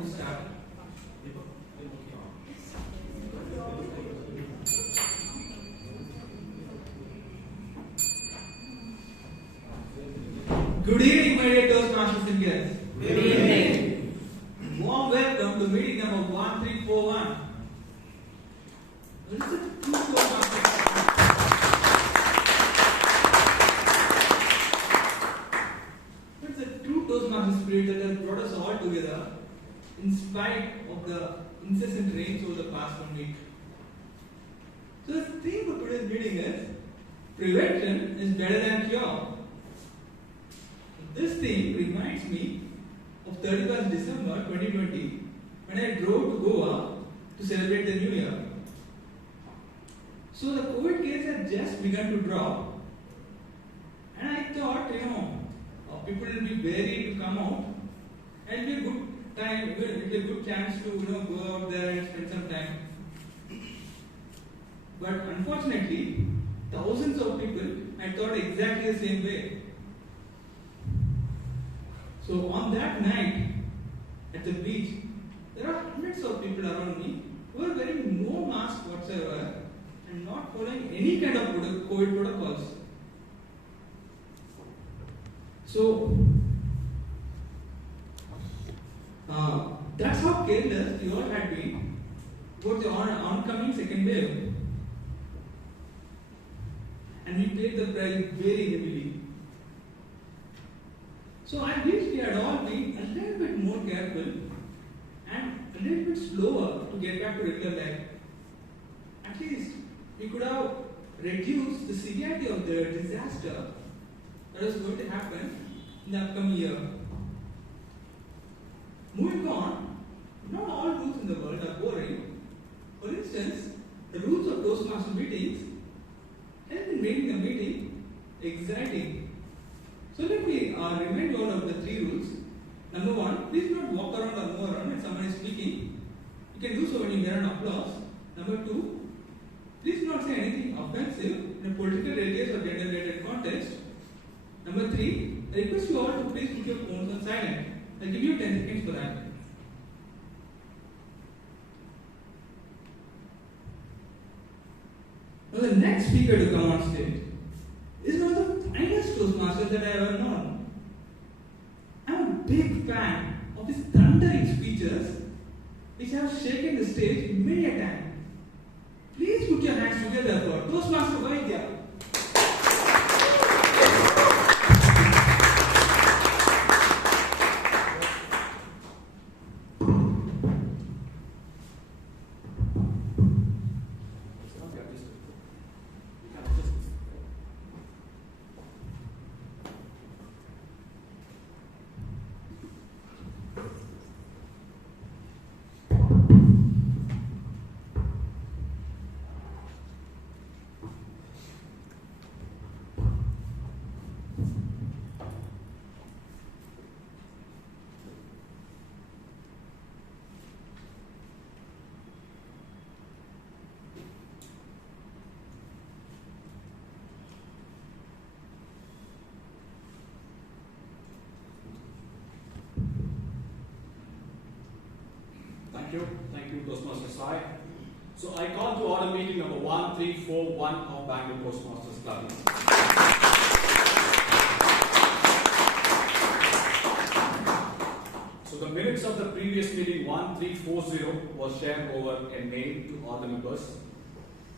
want to start. Good evening, my dear Toastmasters and guests. Good evening. Warm welcome to meeting number 1341. This is a true Toastmasters. It's a true Toastmasters spirit that has brought us all together in spite of the incessant rains over the past 1 week. So the theme for today's meeting is prevention is better than cure. This theme reminds me of 31st December 2020 when I drove to Goa to celebrate the New Year. So the COVID case had just begun to drop, and I thought, people will be wary to come out, and it'll be a good time, it'll be a good chance to go out there and spend some time. But unfortunately, thousands of people had thought exactly the same way. So on that night at the beach, there are hundreds of people around me who are wearing no mask whatsoever and not following any kind of COVID protocols. So that's how careless we all had been about the oncoming second wave. And we paid the price very heavily. So I wish we had all been a little bit more careful and a little bit slower to get back to regular life. At least we could have reduced the severity of the disaster that was going to happen in the upcoming year. Moving on, not all rules in the world are boring. For instance, the rules of Toastmaster meetings help in making the meeting exciting. So let me remind you all of the 3 rules. Number 1, please do not walk around or move around when someone is speaking. You can do so when you hear an applause. Number 2, please do not say anything offensive in a political, religious or gender-related context. Number 3, I request you all to please put your phones on silent. I'll give you 10 seconds for that. Now the next speaker to come on stage is one of the finest Toastmasters that I have ever known. I'm a big fan of his thundering speeches, which have shaken the stage many a time. Please put your hands together for Toastmaster Vaidya. Thank you, Toastmaster Sai. So I call to order meeting number 1341 of Bangalore Toastmasters Club. So the minutes of the previous meeting 1340 was shared over a mail to all the members.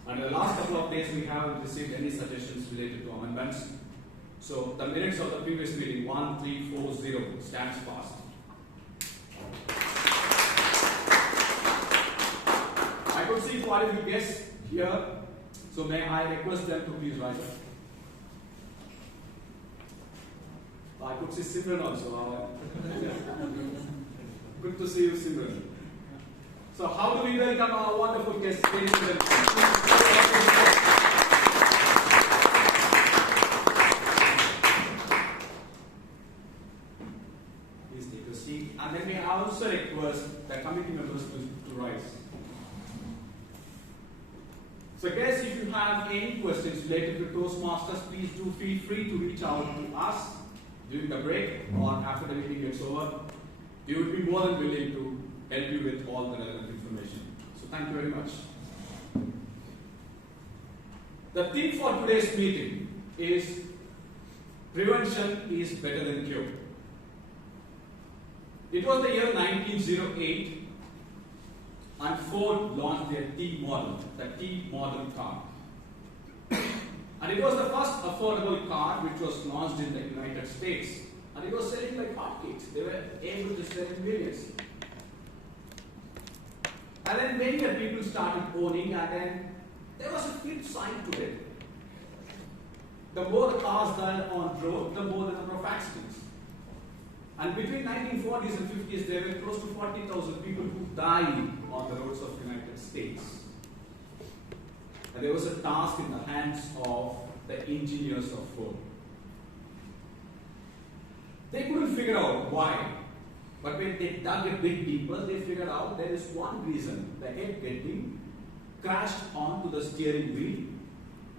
And in the last couple of days we haven't received any suggestions related to amendments. So the minutes of the previous meeting 1340 stands fast. I could see quite a few guests here, so may I request them to please rise up. I could see Simran also. Good to see you, Simran. So how do we welcome our wonderful guests? Ladies and gentlemen? Please take a seat. And then may I also request the committee members to rise. So guys, if you have any questions related to Toastmasters, please do feel free to reach out to us during the break or after the meeting gets over. We would be more than willing to help you with all the relevant information. So thank you very much. The theme for today's meeting is prevention is better than cure. It was the year 1908 and Ford launched their T model, the T model car. And it was the first affordable car which was launched in the United States. And it was selling like hotcakes. They were able to sell in millions. And then many people started owning, and then there was a flip side to it. The more cars that are on road, the more the number of accidents. And between 1940s and 50s, there were close to 40,000 people who died on the roads of the United States. And there was a task in the hands of the engineers of Ford. They couldn't figure out why. But when they dug a bit deeper, they figured out there is one reason: the head getting crashed onto the steering wheel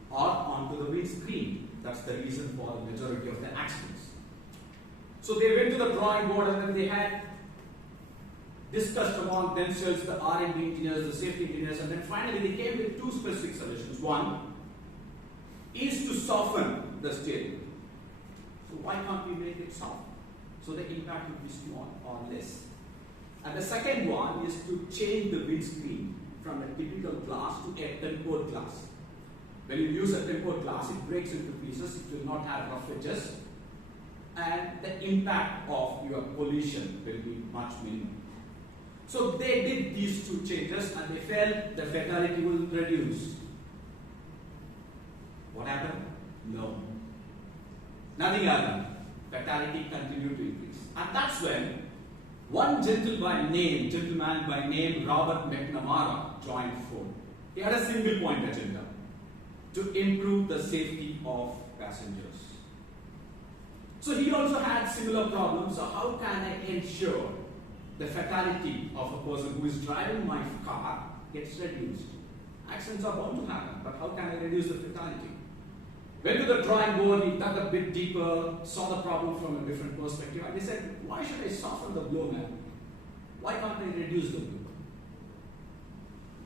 or onto the windscreen. That's the reason for the majority of the accidents. So they went to the drawing board, and then they had discussed among themselves, the R&D engineers, the safety engineers, and then finally they came with two specific solutions. One is to soften the steering. So why can't we make it soft? So the impact would be small or less. And the second one is to change the windscreen from a typical glass to a tempered glass. When you use a tempered glass, it breaks into pieces, it will not have rough edges, and the impact of your pollution will be much minimal. So they did these two changes, and they felt the fatality will reduce. What happened? No. Nothing happened. Fatality continued to increase. And that's when one gentleman by name Robert McNamara joined Ford. He had a single point agenda: to improve the safety of passengers. So he also had similar problems. So how can I ensure the fatality of a person who is driving my car gets reduced? Accidents are bound to happen, but how can I reduce the fatality? Went to the drawing board, he dug a bit deeper, saw the problem from a different perspective, and he said, why should I soften the blow, man? Why can't I reduce the blow?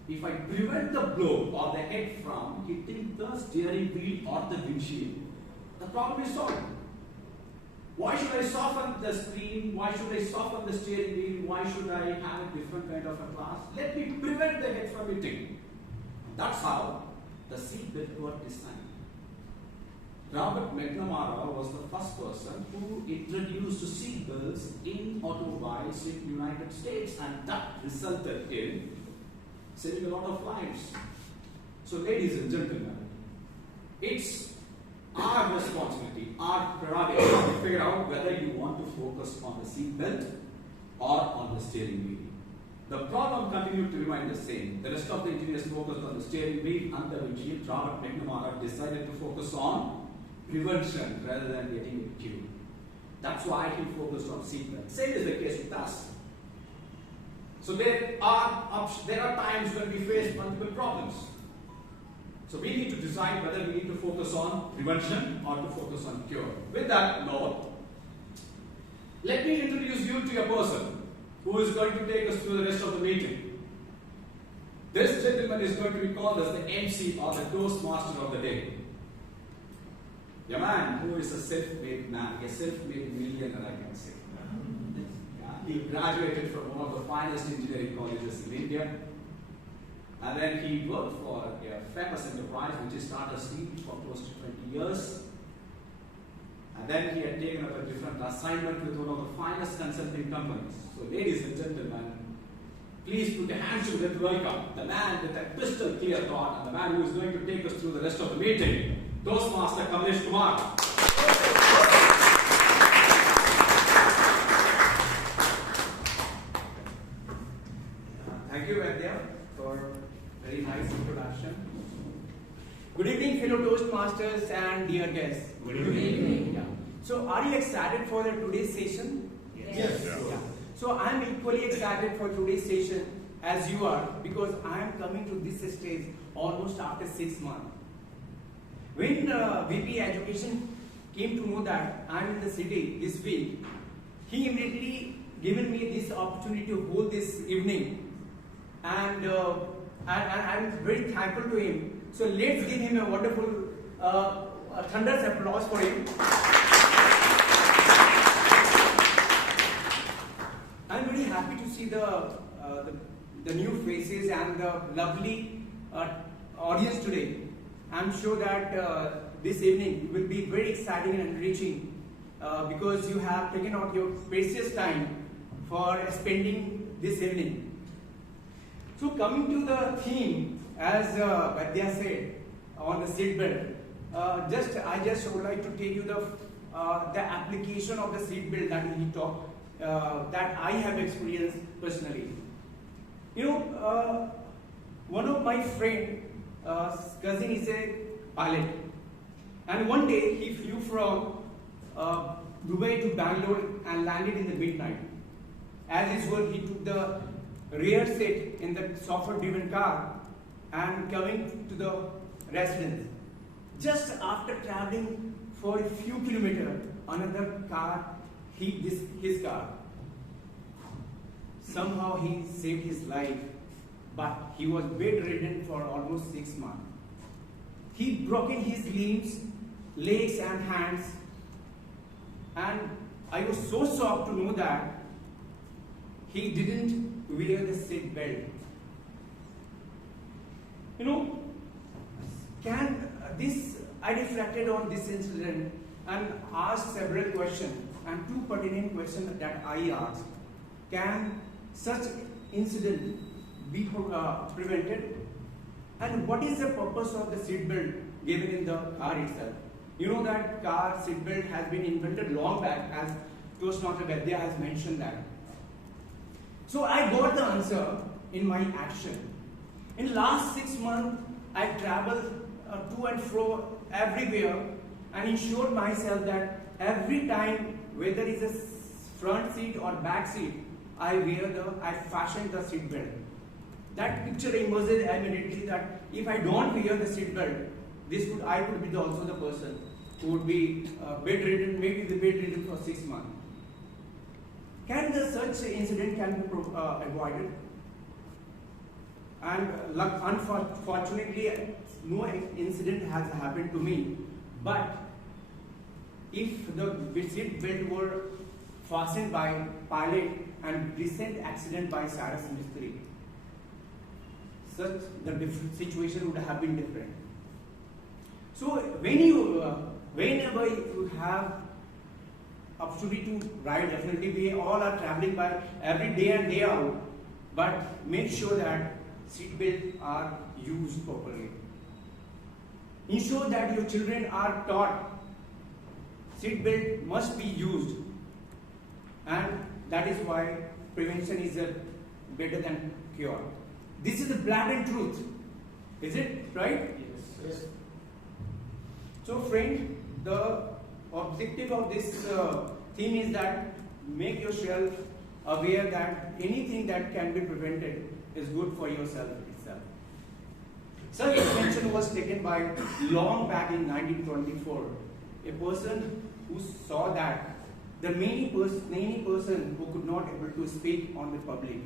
If I prevent the blow or the head from hitting the steering wheel or the windshield, the problem is solved. Why should I soften the screen? Why should I soften the steering wheel? Why should I have a different kind of a glass? Let me prevent the head from hitting. That's how the seat belt was designed. Robert McNamara was the first person who introduced seat belts in automobiles in the United States, and that resulted in saving a lot of lives. So ladies and gentlemen, it's our responsibility, our prerogative to figure out whether you want to focus on the seat belt or on the steering wheel. The problem continued to remain the same. The rest of the engineers focused on the steering wheel and the windshield. Robert McNamara decided to focus on prevention rather than getting it cured. That's why he focused on seatbelt. Same is the case with us. So there are times when we face multiple problems. So we need to decide whether we need to focus on prevention or to focus on cure. With that note, let me introduce you to a person who is going to take us through the rest of the meeting. This gentleman is going to be called as the MC or the Toastmaster of the day. A man who is a self-made man, a self-made millionaire, I can say. He graduated from one of the finest engineering colleges in India. And then he worked for a famous enterprise which is Tata Steel for close to 20 years. And then he had taken up a different assignment with one of the finest consulting companies. So ladies and gentlemen, please put your hands together to welcome the man with a crystal clear thought and the man who is going to take us through the rest of the meeting, Toastmaster Kamlesh Kumar. Thank you, Vaidya, for a very nice introduction. Good evening, fellow Toastmasters and dear guests. Good evening. Yeah. So, are you excited for today's session? Yes. Yeah. So, I am equally excited for today's session as you are, because I am coming to this stage almost after 6 months. When VP Education came to know that I am in the city this week, he immediately given me this opportunity to hold this evening, and I'm very thankful to him. So let's give him a wonderful a thunderous applause for him. I'm very happy to see the new faces and the lovely audience today. I'm sure that this evening will be very exciting and enriching because you have taken out your precious time for spending this evening. So coming to the theme, as Vaidya said, on the seatbelt, I just would like to tell you the application of the seatbelt that he talked, that I have experienced personally. You know, one of my friend, cousin is a pilot, and one day he flew from Dubai to Bangalore and landed in the midnight. As usual, he took the rear seat in the chauffeur-driven car and coming to the residence. Just after traveling for a few kilometers, another car hit his car. Somehow he saved his life, but he was bedridden for almost 6 months. He broken his limbs, legs and hands, and I was so shocked to know that he didn't wear the seat belt. You know, I reflected on this incident and asked several questions, and two pertinent questions that I asked. Can such incident be prevented? And what is the purpose of the seat belt given in the car itself? You know that car seat belt has been invented long back, as Toastmaster Vaidya has mentioned that. So I got the answer in my action. In the last 6 months, I traveled to and fro everywhere and ensured myself that every time, whether it's a front seat or back seat, I fashion the seat belt. That picture emerges immediately that if I don't wear the seat belt, I could be also the person who would be bedridden, maybe the bedridden for 6 months. Can such incident can be avoided? And unfortunately, no incident has happened to me. But if the seat belt were fastened by pilot and recent accident by Cyrus Mistry, such the situation would have been different. So whenever you have opportunity to ride, definitely we all are traveling by every day and day out, but make sure that seat belts are used properly. Ensure that your children are taught seat belt must be used, and that is why prevention is better than cure. This is the blatant truth. Is it right? Yes. So friend, the objective of this theme is that make yourself aware that anything that can be prevented is good for yourself itself. Such invention was taken by long back in 1924. A person who saw that the many person who could not able to speak on the public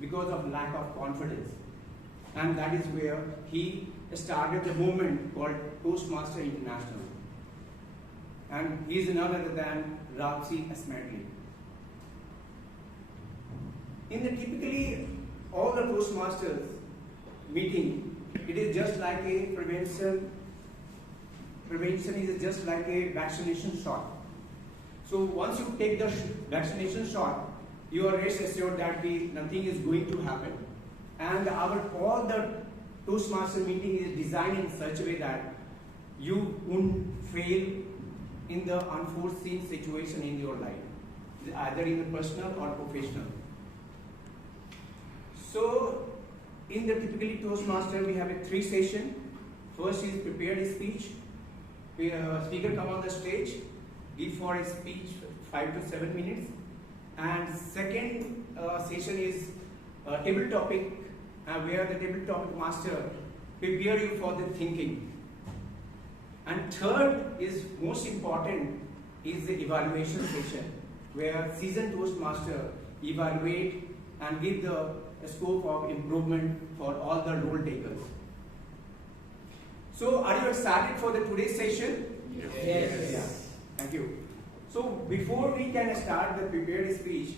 because of lack of confidence, and that is where he started a movement called Toastmaster International, and he is none other than Rapsi Asmatli. In the typically all the Toastmasters meeting, it is just like a prevention is just like a vaccination shot. So once you take the vaccination shot, you are rest assured that nothing is going to happen. And all the Toastmaster meeting is designed in such a way that you won't fail in the unforeseen situation in your life, either in the personal or professional. So in the typically Toastmaster, we have a 3 session. First is prepare a speech. Speaker come on the stage, give for a speech 5 to 7 minutes. And second session is table topic, where the table topic master prepare you for the thinking. And third is most important is the evaluation session, where seasoned Toastmaster evaluate and give the scope of improvement for all the role takers. So, are you excited for the today's session? Yes. Yeah. Thank you. So, before we can start the prepared speech,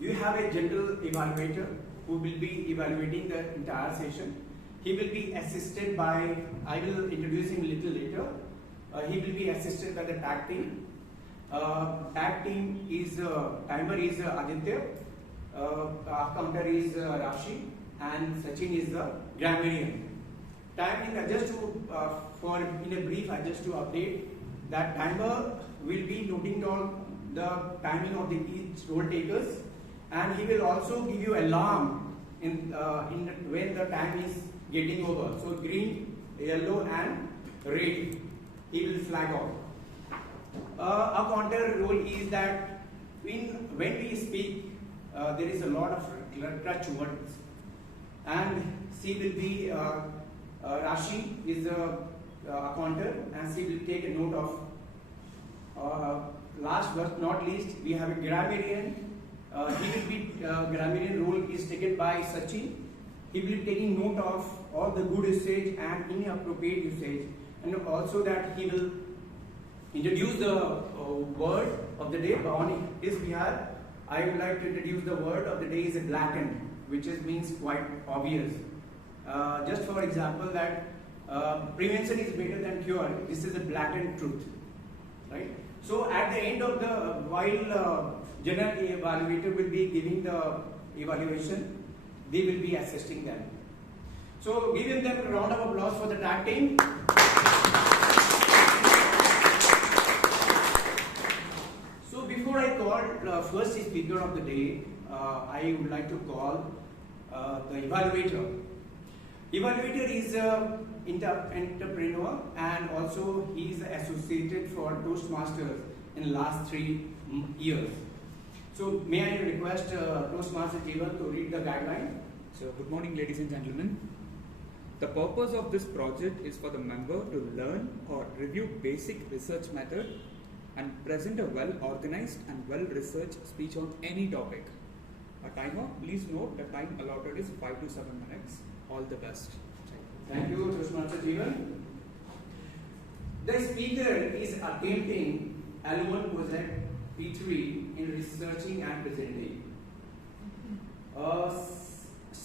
you have a general evaluator who will be evaluating the entire session. He will be assisted by, I will introduce him a little later. He will be assisted by the tag team. Tag team is, timer is Aditya, counter is Rashi, and Sachin is the grammarian. Timing, just to, in a brief, just to update, that timer will be noting down the timing of the each role takers, and he will also give you alarm when the time is getting over. So green, yellow, and red, he will flag off. A counter role is that when we speak, there is a lot of clutch words, and she will be Rashi is a counter, and she will take a note of. Last but not least, we have a grammarian. He will be grammarian role is taken by Sachin. He will be taking note of all the good usage and inappropriate usage, and also that he will introduce the word of the day. On his behalf, I would like to introduce the word of the day is blackened, which means quite obvious. Just for example, that prevention is better than cure. This is a blatant truth, right? So at the end of the while general evaluator will be giving the evaluation, they will be assisting them. So give them a round of applause for the tag team. So before I call first speaker of the day, I would like to call the evaluator. Evaluator is an entrepreneur, and also he is associated for Toastmasters in the last 3 years. So may I request Toastmaster Jeevan to read the guideline? So good morning, ladies and gentlemen. The purpose of this project is for the member to learn or review basic research method and present a well-organized and well-researched speech on any topic. A timer, please note the time allotted is 5 to 7 minutes. All the best. Thank you, Toastmaster Jeevan. The speaker is attempting L1 project P3 in researching and presenting.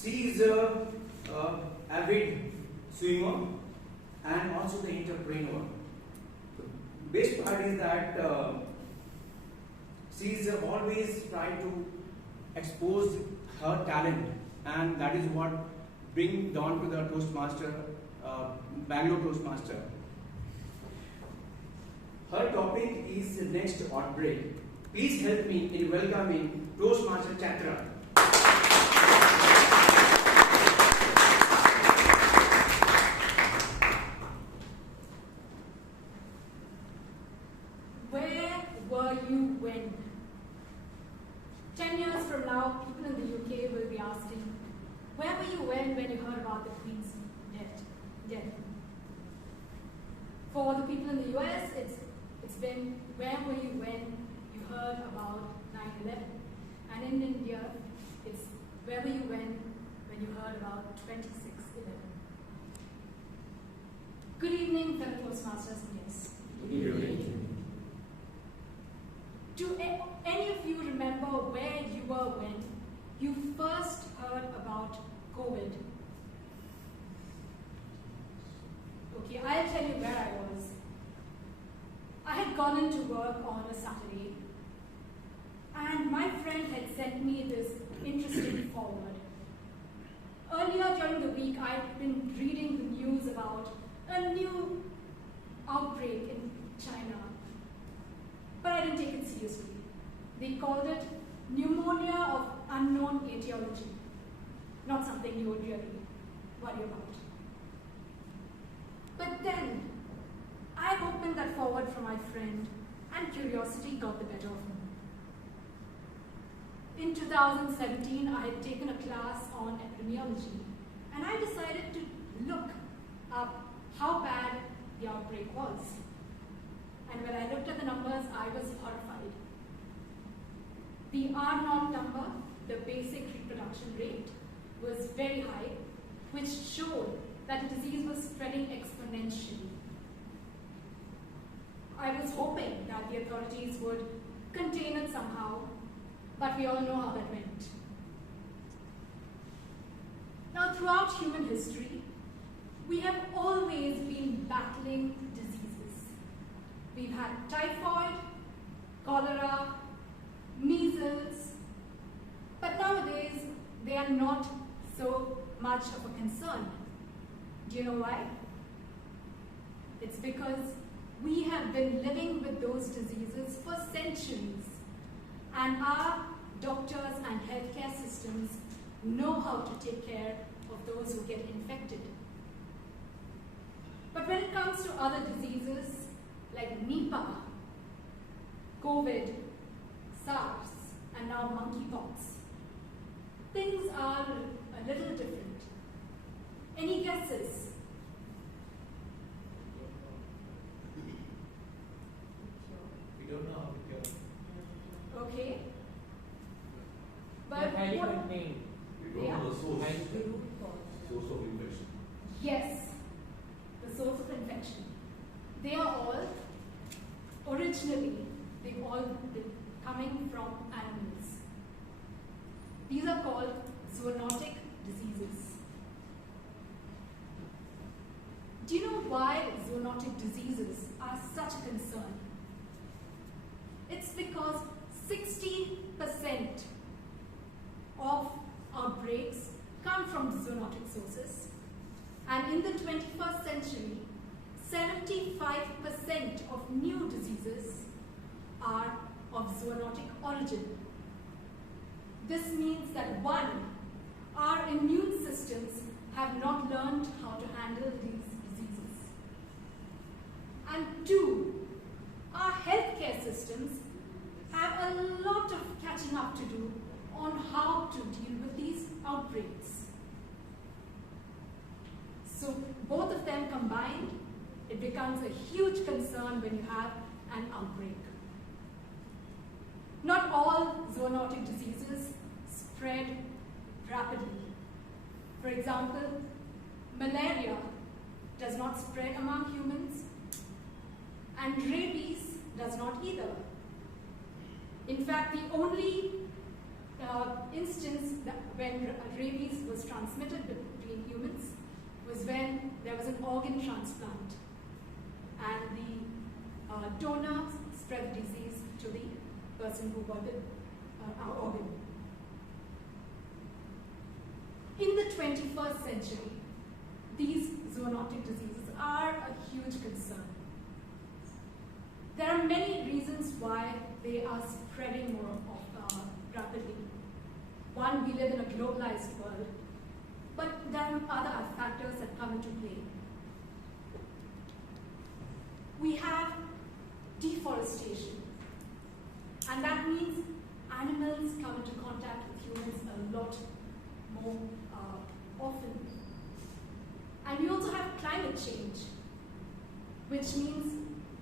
She is a avid swimmer and also the entrepreneur. The best part is that she is always trying to expose her talent, and that is what brings down to the Toastmaster, Bangalore Toastmaster. Her topic is next outbreak. Please help me in welcoming Toastmaster Chatra. Where were you when? 10 years from now, people in the UK will be asking, where were you when you heard about the Queen's death? For the people in the US, it's been, where were you when you heard about 9/11? And in India, it's, where were you when you heard about 26/11? Good evening, fellow Toastmasters and guests. Good evening. Do any of you remember where you were when you first heard about COVID? Okay, I'll tell you where I was. I had gone into work on a Saturday, and my friend had sent me this interesting forward. Earlier during the week, I'd been reading the news about a new outbreak in China, but I didn't take it seriously. They called it pneumonia of unknown etiology. Not something you would really worry about. But then, I opened that forward from my friend, and curiosity got the better of me. In 2017, I had taken a class on epidemiology, and I decided to look up how bad the outbreak was. And when I looked at the numbers, I was horrified. the R0 number, the basic reproduction rate, was very high, which showed that the disease was spreading exponentially. I was hoping that the authorities would contain it somehow, but we all know how that went. Now, throughout human history, we have always been battling diseases. We've had typhoid, cholera, measles, but nowadays they are not so much of a concern. Do you know why? It's because we have been living with those diseases for centuries, and our doctors and healthcare systems know how to take care of those who get infected. But when it comes to other diseases like Nipah, COVID, SARS, and now monkeypox, things are a little different. Any guesses? We don't know how to cure. Okay. But But what- adequate name. We don't know the source, Adequate source of infection. Yes, the source of infection. They are all, originally, they've all been coming from animals. These are called zoonotic diseases. Do you know why zoonotic diseases are such a concern? It's because 60% of outbreaks come from zoonotic sources, and in the 21st century, 75% of new diseases are of zoonotic origin. This means that one, our immune systems have not learned how to handle these diseases. And two, our healthcare systems have a lot of catching up to do on how to deal with these outbreaks. So both of them combined, it becomes a huge concern when you have an outbreak. Not all zoonotic diseases spread rapidly. For example, malaria does not spread among humans, and rabies does not either. In fact, the only instance when rabies was transmitted between humans was when there was an organ transplant, and the donor spread the disease to the person who got our organ. In the 21st century, these zoonotic diseases are a huge concern. There are many reasons why they are spreading more rapidly. One, we live in a globalized world, but there are other factors that come into play. We have deforestation, and that means animals come into contact with humans a lot more often. And we also have climate change, which means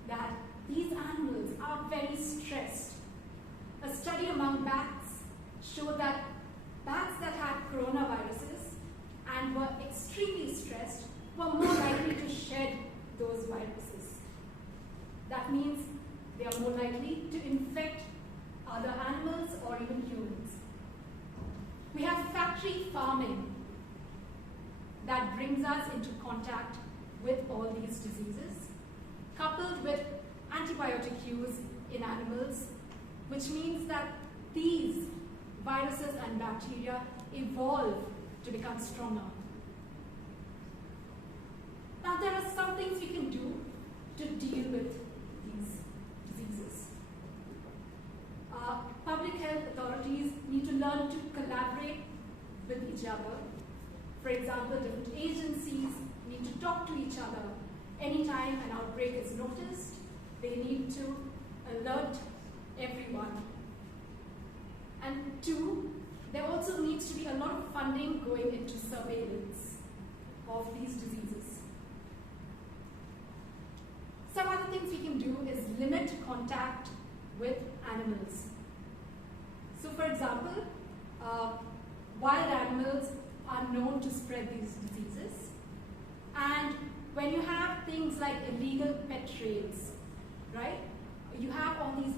that these animals are very stressed. A study among bats showed that bats that had coronaviruses and were extremely stressed were more likely to shed those viruses. That means they are more likely to infect other animals or even humans. We have factory farming that brings us into contact with all these diseases, coupled with antibiotic use in animals, which means that these viruses and bacteria evolve to become stronger. Now, there are some things we can do to deal with these diseases. Public health authorities need to learn to collaborate with each other. For example, different agencies need to talk to each other. Anytime an outbreak is noticed, they need to alert everyone. And two, there also needs to be a lot of funding going into surveillance of these diseases. Some other things we can do is limit contact with animals. example, wild animals are known to spread these diseases. And when you have things like illegal pet trades, right? You have all these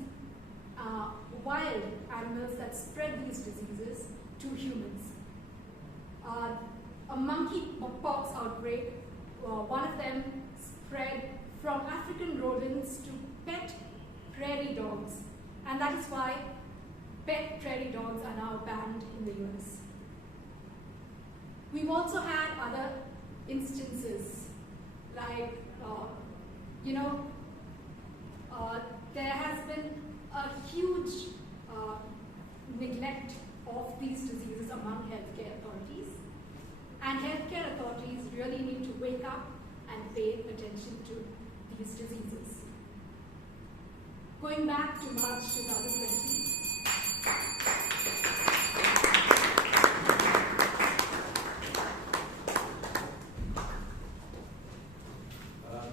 wild animals that spread these diseases to humans. A monkeypox outbreak, one of them spread from African rodents to pet prairie dogs, and that is why pet prairie dogs are now banned in the US. We've also had other instances, like, there has been a huge neglect of these diseases among healthcare authorities, and healthcare authorities really need to wake up and pay attention to these diseases. Going back to March 2020,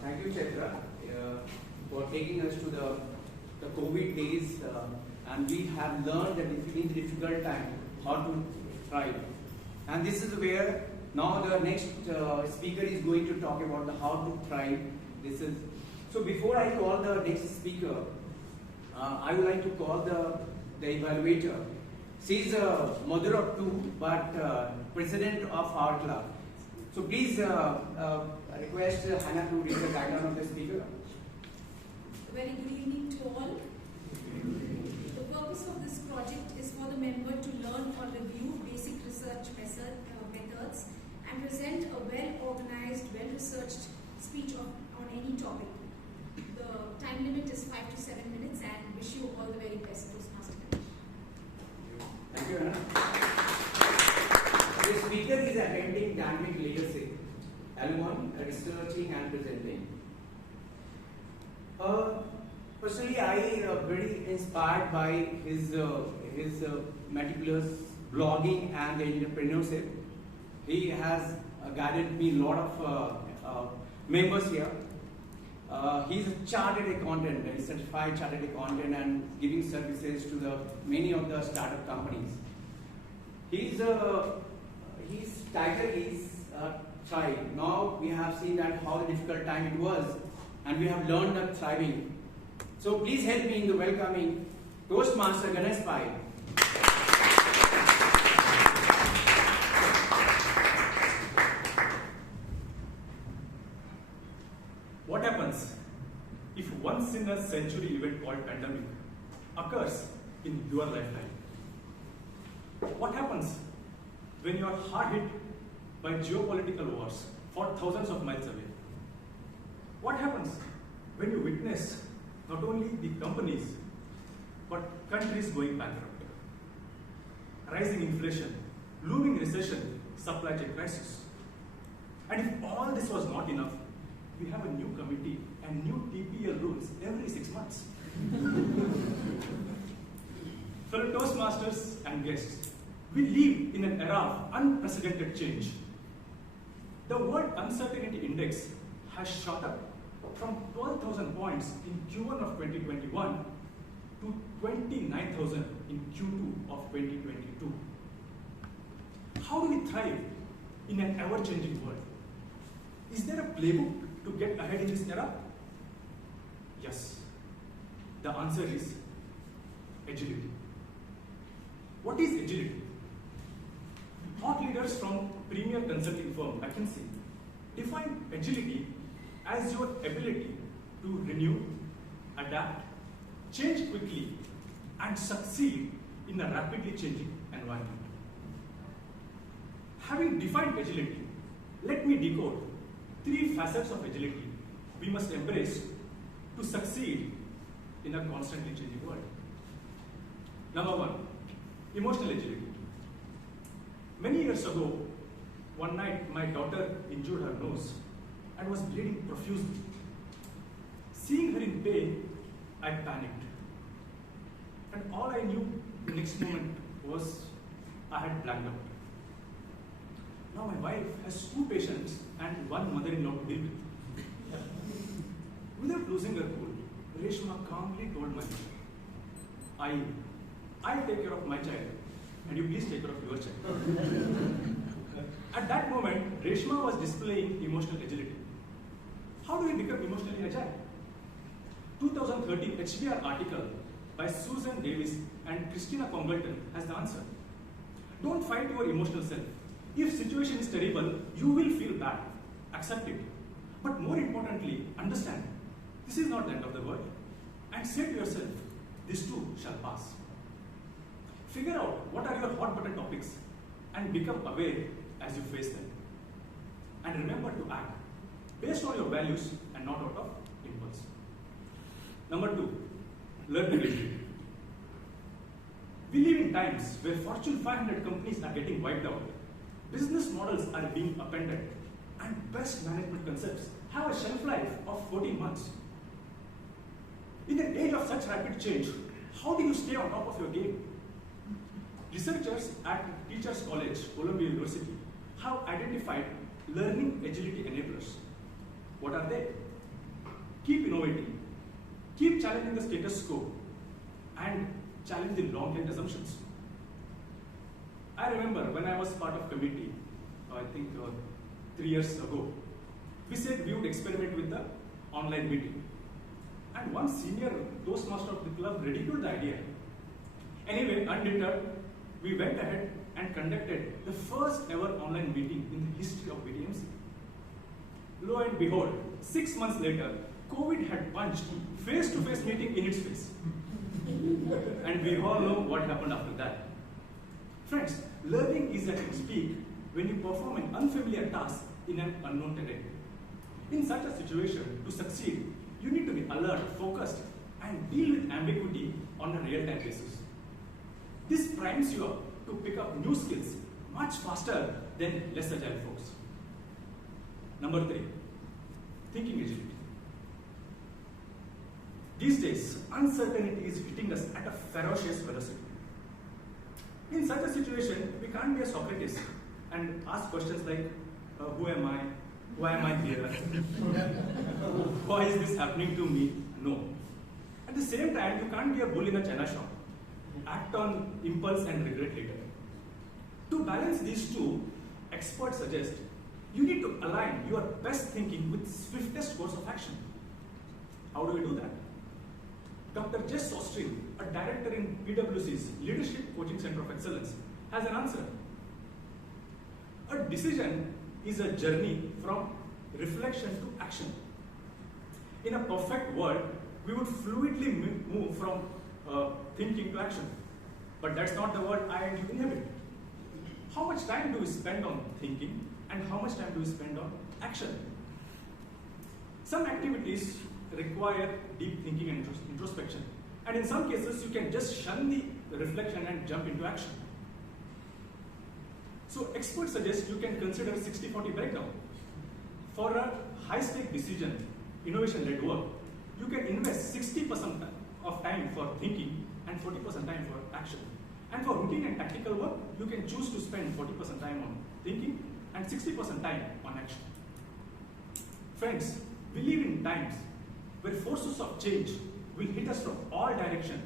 thank you, Chaitra, for taking us to the COVID days, and we have learned that in the difficult time how to thrive. And this is where now the next speaker is going to talk about how to thrive. So before I call the next speaker, I would like to call the evaluator. She's a mother of two, but president of our club. So please request Hannah to read the guideline of the speaker. Very good evening to all. The purpose of this project is for the member to learn or review basic research methods and present a well-organized, well-researched speech on any topic. The time limit is 5 to 7 minutes, and wish you all the very best, Toastmaster. Thank you, Hannah. The speaker is attending dynamic leadership, L1, researching and presenting. Personally, I am very inspired by his meticulous blogging and entrepreneurship. He has guided me a lot of members here. He's a chartered accountant, a certified chartered accountant, and giving services to many of the startup companies. His title is Thrive. Now we have seen that how difficult time it was, and we have learned that thriving. So please help me in the welcoming Toastmaster Ganesh Pai. What happens if once in a century event called pandemic occurs in your lifetime? What happens when you are hard hit by geopolitical wars fought thousands of miles away? What happens when you witness not only the companies but countries going bankrupt? Rising inflation, looming recession, supply chain crisis. And if all this was not enough, we have a new committee and new TPL rules every 6 months. Fellow Toastmasters and guests, we live in an era of unprecedented change. The World Uncertainty Index has shot up from 12,000 points in Q1 of 2021 to 29,000 in Q2 of 2022. How do we thrive in an ever-changing world? Is there a playbook to get ahead in this era? Yes. The answer is agility. What is agility? Thought leaders from premier consulting firm McKinsey define agility as your ability to renew, adapt, change quickly, and succeed in a rapidly changing environment. Having defined agility, let me decode 3 facets of agility we must embrace to succeed in a constantly changing world. Number 1, emotional agility. Many years ago, one night my daughter injured her nose and was bleeding profusely. Seeing her in pain, I panicked. And all I knew the next moment was I had blacked out. Now my wife has 2 patients and 1 mother-in-law to deal with. Without losing her cool, Reshma calmly told my mother, I'll take care of my child, and you please take care of your child. At that moment, Reshma was displaying emotional agility. How do we become emotionally agile? 2013 HBR article by Susan Davis and Christina Congleton has the answer. Don't fight your emotional self. If situation is terrible, you will feel bad. Accept it. But more importantly, understand, this is not the end of the world. And say to yourself, this too shall pass. Figure out what are your hot button topics and become aware as you face them. And remember to act based on your values and not out of impulse. Number 2, learn agility. We live in times where Fortune 500 companies are getting wiped out, business models are being upended, and best management concepts have a shelf life of 14 months. In an age of such rapid change, how do you stay on top of your game? Researchers at Teachers College, Columbia University, have identified learning agility enablers. What are they? Keep innovating, keep challenging the status quo, and challenge the long-held assumptions. I remember when I was part of committee, I think 3 years ago, we said we would experiment with the online meeting. And one senior Toastmaster of the club ridiculed the idea. Anyway, undeterred, we went ahead and conducted the first ever online meeting in the history of BDMC. Lo and behold, 6 months later, COVID had punched face-to-face meeting in its face. And we all know what happened after that. Friends, learning is at its peak when you perform an unfamiliar task in an unknown terrain. In such a situation, to succeed, you need to be alert, focused, and deal with ambiguity on a real-time basis. This primes you up to pick up new skills much faster than less agile folks. Number 3, thinking agility. These days, uncertainty is hitting us at a ferocious velocity. In such a situation, we can't be a Socrates and ask questions like, who am I? Why am I here? Why is this happening to me? No. At the same time, you can't be a bull in a china shop. Act on impulse and regret later. To balance these two, experts suggest you need to align your best thinking with swiftest course of action. How do we do that? Dr. Jess Sostrin, a director in PwC's Leadership Coaching Center of Excellence, has an answer. A decision is a journey from reflection to action. In a perfect world, we would fluidly move from thinking to action. But that's not the world I and you inhabit. How much time do we spend on thinking and how much time do we spend on action? Some activities require deep thinking and introspection. And in some cases, you can just shun the reflection and jump into action. So experts suggest you can consider 60-40 breakdown. For a high-stake decision, innovation-led work, you can invest 60% of time for thinking and 40% time for action. And for routine and tactical work, you can choose to spend 40% time on thinking and 60% time on action. Friends, we live in times where forces of change will hit us from all directions,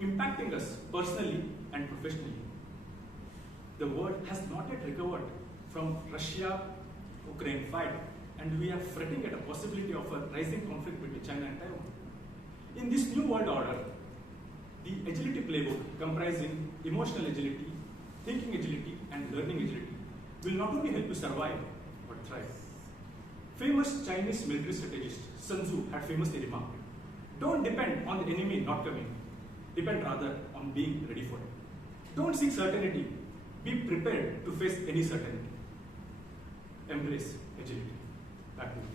impacting us personally and professionally. The world has not yet recovered from Russia-Ukraine fight, and we are fretting at a possibility of a rising conflict between China and Taiwan. In this new world order, the agility playbook comprising emotional agility, thinking agility, and learning agility will not only help you survive, but thrive. Famous Chinese military strategist Sun Tzu had famously remarked, "Don't depend on the enemy not coming, depend rather on being ready for it." Don't seek certainty, be prepared to face any certainty. Embrace agility. Back to you.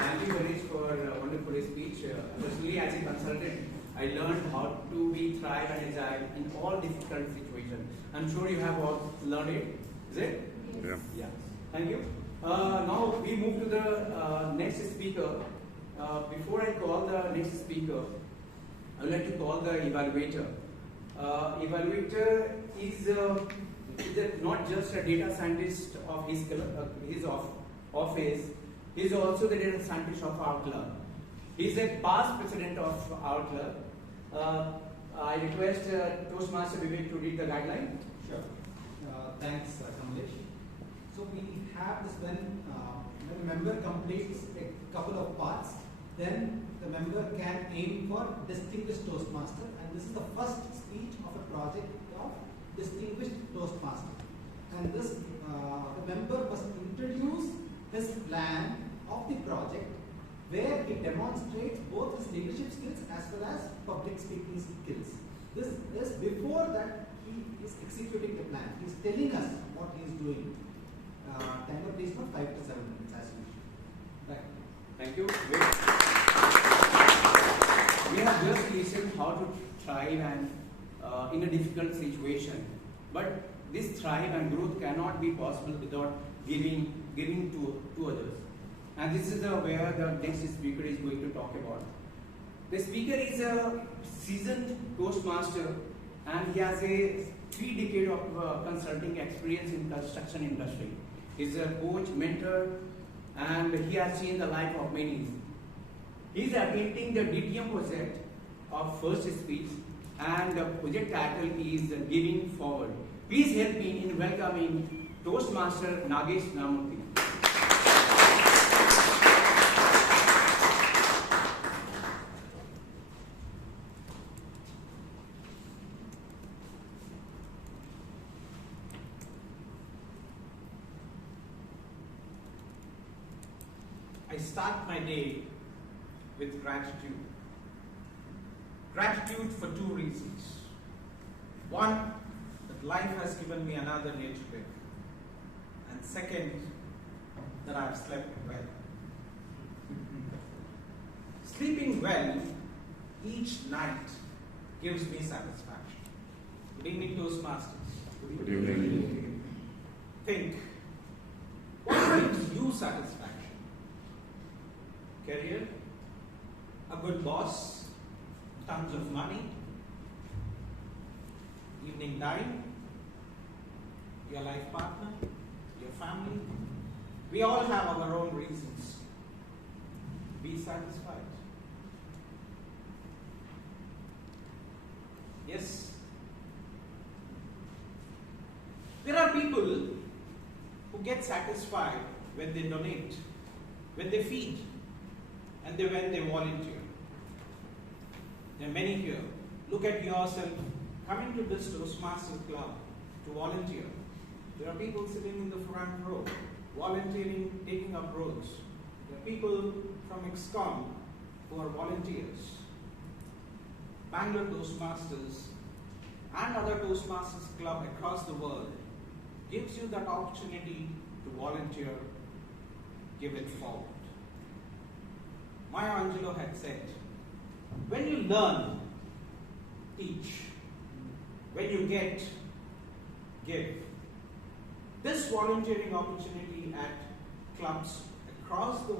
Thank you, Ganesh, for a wonderful speech. Personally, as a consultant, I learned how to be thrive and agile in all difficult situations. I'm sure you have all learned it. Is it? Yes. Yeah. Thank you. Now we move to the next speaker. Before I call the next speaker, I would like to call the evaluator. Evaluator is not just a data scientist of his office. He is also the data scientist of our club. He is a past president of our club. I request Toastmaster Vivek to read the guideline. Sure. Thanks, Kamlesh. So we have this when a member completes a couple of parts, then the member can aim for Distinguished Toastmaster, and this is the first speech of a project of Distinguished Toastmaster. And this, the member must introduce his plan of the project, where he demonstrates both his leadership skills as well as public speaking skills. This is before that he is executing the plan. He is telling us what he is doing. Timer please for 5 to 7 minutes as usual. Right. Thank you. We have just listened how to thrive and in a difficult situation. But this thrive and growth cannot be possible without giving to others. And this is where the next speaker is going to talk about. The speaker is a seasoned Toastmaster, and he has a 3 decades of consulting experience in construction industry. He's a coach, mentor, and he has changed the life of many. He is attending the DTM project of first speech, and the project title is Giving Forward. Please help me in welcoming Toastmaster Nagesh Namurthy. I start my day with gratitude. Gratitude for 2 reasons. One, that life has given me another day to live. And second, that I've slept well. Sleeping well each night gives me satisfaction. Good evening, Toastmasters. Good evening. Think, what gives you satisfaction? Career, a good boss, tons of money, evening dine, your life partner, your family. We all have our own reasons. Be satisfied. Yes. There are people who get satisfied when they donate, when they feed, and when they volunteer. There are many here. Look at yourself coming to this Toastmasters Club to volunteer. There are people sitting in the front row, volunteering, taking up roles. There are people from XCOM who are volunteers. Bangalore Toastmasters and other Toastmasters Club across the world gives you that opportunity to volunteer, give it forward. Maya Angelou had said, when you learn, teach. When you get, give. This volunteering opportunity at clubs across the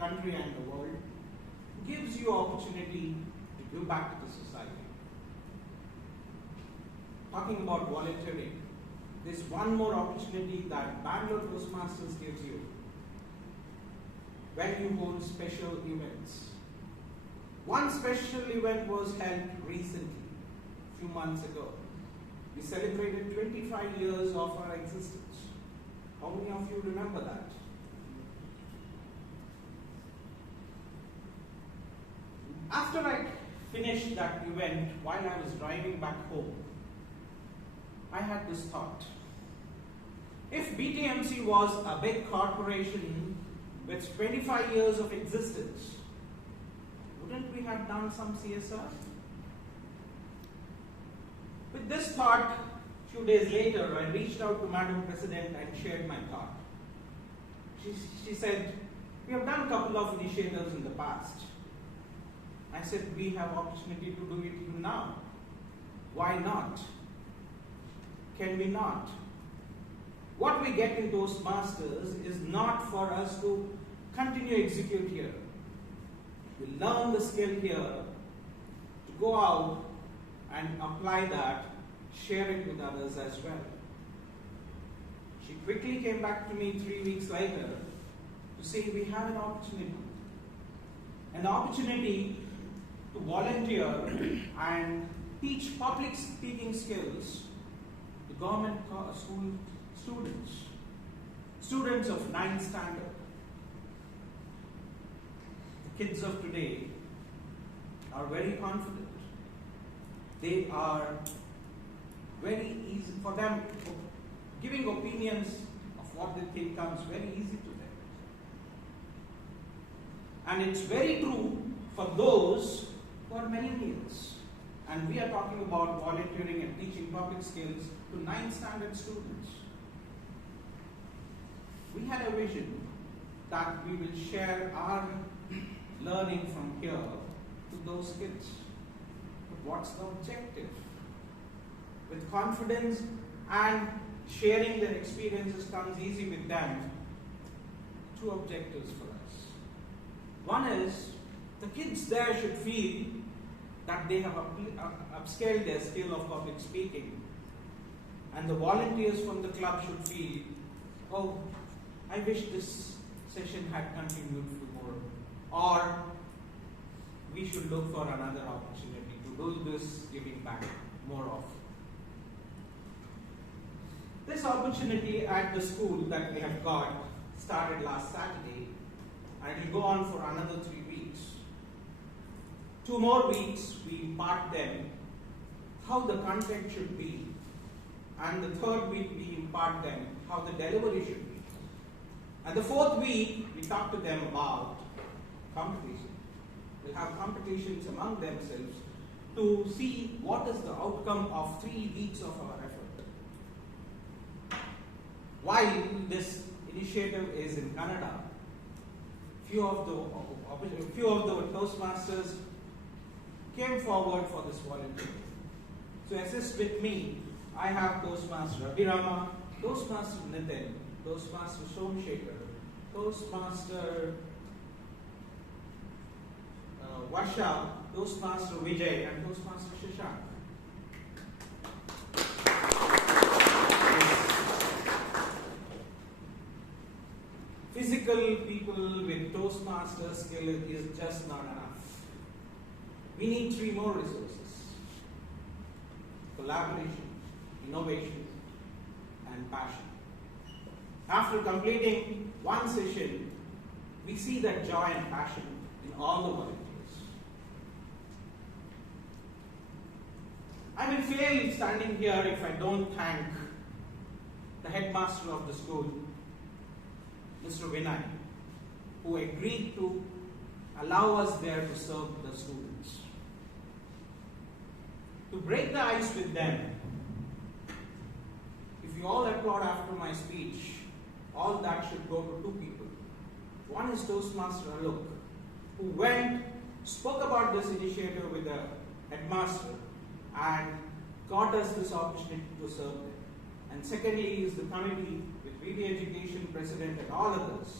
country and the world gives you opportunity to give back to the society. Talking about volunteering, there's one more opportunity that Bangalore Toastmasters gives you. When you hold special events. One special event was held recently, a few months ago. We celebrated 25 years of our existence. How many of you remember that? After I finished that event, while I was driving back home, I had this thought. If BTMC was a big corporation with 25 years of existence, wouldn't we have done some CSR? With this thought, a few days later, I reached out to Madam President and shared my thought. She said, we have done a couple of initiatives in the past. I said, we have opportunity to do it even now. Why not? Can we not? What we get in Toastmasters is not for us to continue execute here. We learn the skill here to go out and apply that, share it with others as well. She quickly came back to me 3 weeks later to to say we have an opportunity to volunteer and teach public speaking skills to government school students of 9th standard. The kids of today are very confident. They are very easy for them. Giving opinions of what they think comes very easy to them. And it's very true for those who are millennials. And we are talking about volunteering and teaching public skills to 9th standard students. We had a vision that we will share our learning from here to those kids. But what's the objective? With confidence and sharing their experiences comes easy with them. Two objectives for us. One is the kids there should feel that they have upscaled their skill of public speaking, and the volunteers from the club should feel, oh, I wish this session had continued for more, or we should look for another opportunity to do this giving back more often. This opportunity at the school that we have got started last Saturday, and it will go on for another 3 weeks. 2 more weeks we impart them how the content should be, and the 3rd week we impart them how the delivery should be. And the 4th week we talk to them about competition. We'll have competitions among themselves to see what is the outcome of 3 weeks of our effort. While this initiative is in Kannada, few of the Toastmasters came forward for this volunteer. To assist with me, I have Toastmaster Abhirama, Toastmaster Nitin, Toastmaster Somshekhar, Toastmaster Vasha, Toastmaster Vijay, and Toastmaster Shashank. Physical people with Toastmaster skill is just not enough. We need 3 more resources: collaboration, innovation, and passion. After completing one session, we see that joy and passion in all the volunteers. I will fail standing here if I don't thank the headmaster of the school, Mr. Vinay, who agreed to allow us there to serve the students. To break the ice with them, if you all applaud after my speech, all that should go to 2 people. One is Toastmaster Alok, who spoke about this initiative with the headmaster and got us this opportunity to serve them. And secondly is the committee with VD Education President and all others.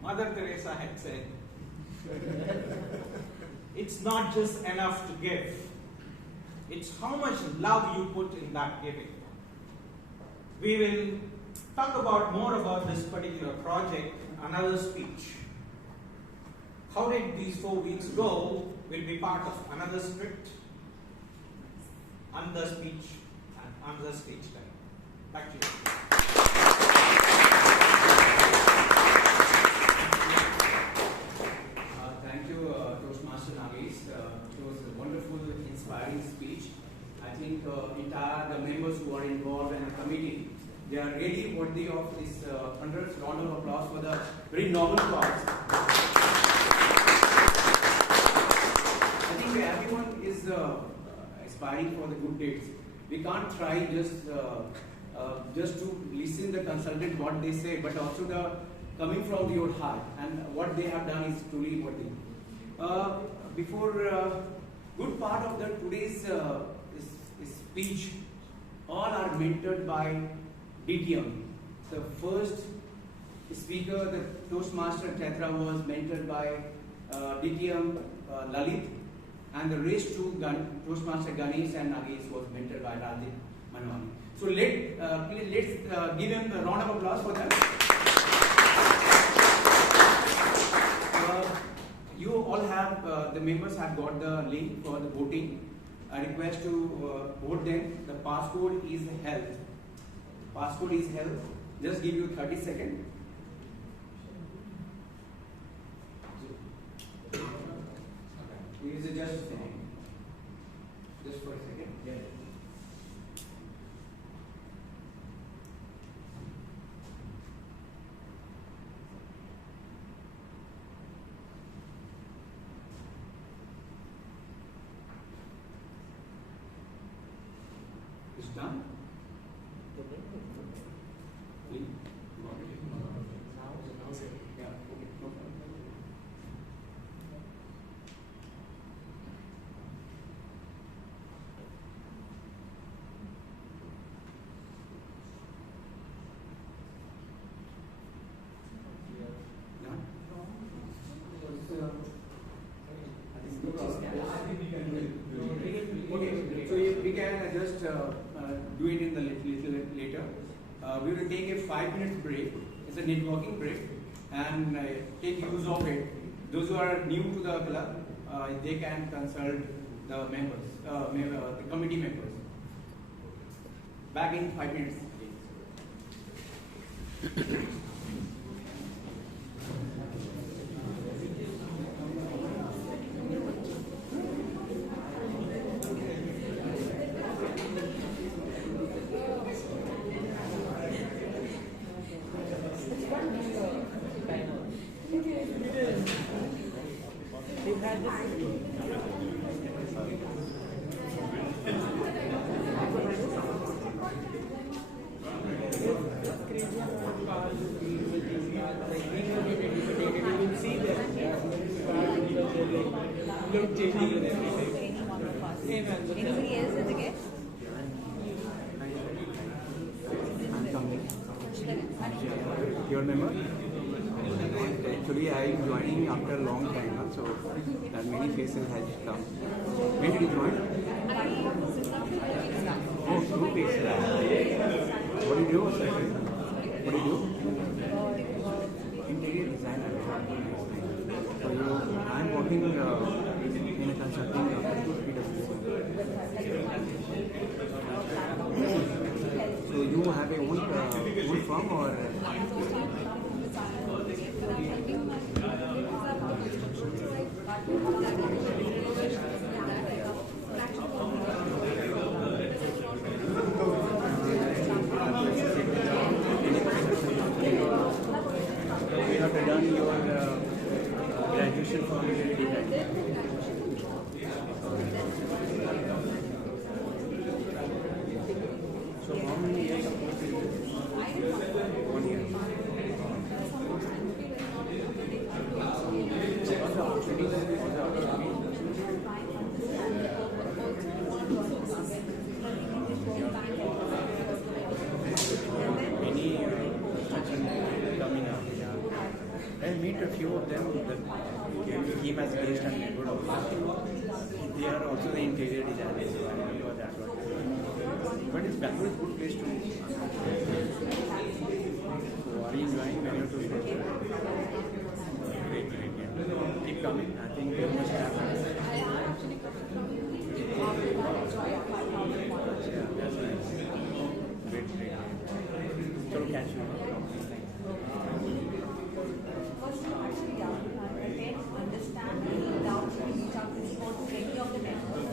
Mother Teresa had said, it's not just enough to give, it's how much love you put in that giving. We will talk more about this particular project in another speech. How did these 4 weeks go will be part of another script, another speech, and another speech time. Back to you. Thank you, Toastmaster Nagesh. It was a wonderful, inspiring speech. I think the members who are involved in the committee, they are really worthy of this 100th round of applause for the very noble cause. I think everyone is aspiring for the good deeds. We can't try just to listen the consultant what they say, but also coming from your heart, and what they have done is truly worthy. Good part of today's speech, all are mentored by DTM. The first speaker, the Toastmaster Tetra, was mentored by DTM Lalit, and the rest two, Toastmaster Ganesh and Nagesh, was mentored by Radhik Manwani. So let's give him a round of applause for that. You all have, the members have got the link for the voting. I request to vote them. The passcode is health. Passcode is health. Just give you 30 seconds. Is it just a second? Just for a second. Yeah. It's done. Yeah, okay, no problem. Okay, so we can just do it in the little later. We will take a 5-minute break. It's a networking break, and take use of it. Those who are new to the club, they can consult the members, the committee members. Back in 5 minutes. Anybody else as a guest? I'm coming. You remember? Actually, I am joining after a long time, so that many faces has come. When did you join? Oh, 2 faces. What do you do, sir? What do you do? Interior designer. So I'm working in a consulting So you have your own firm or? You have done your graduation from So how many years of course is this? 1 year. Many construction coming up. I meet a few of them that came as guest and neighborhood also. They are also the interior designers, so I know that one. But it's Bangalore is a good place to live. So are you enjoying Bangalore Toastmasters? Great. Keep coming. I think you must have. Yeah, that's nice. Great. So catch you. Understand the doubts and reach out to any of the members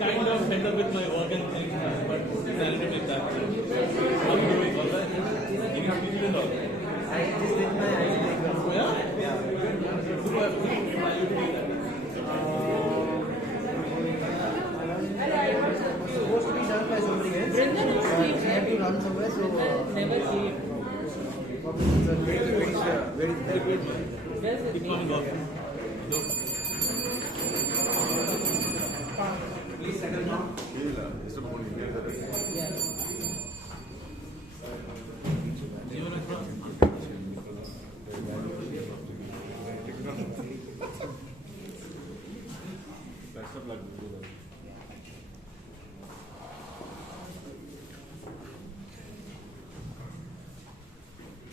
Kind of fed up with my work and things, but salary with that. How are you doing? All right? You have people in all. I just did my icebreaker. Yeah? Yeah. Why you doing that? Supposed to be done by something else. We have to run somewhere, so Never see it. it's a very good. Keep coming off. Please settle down. Best of luck.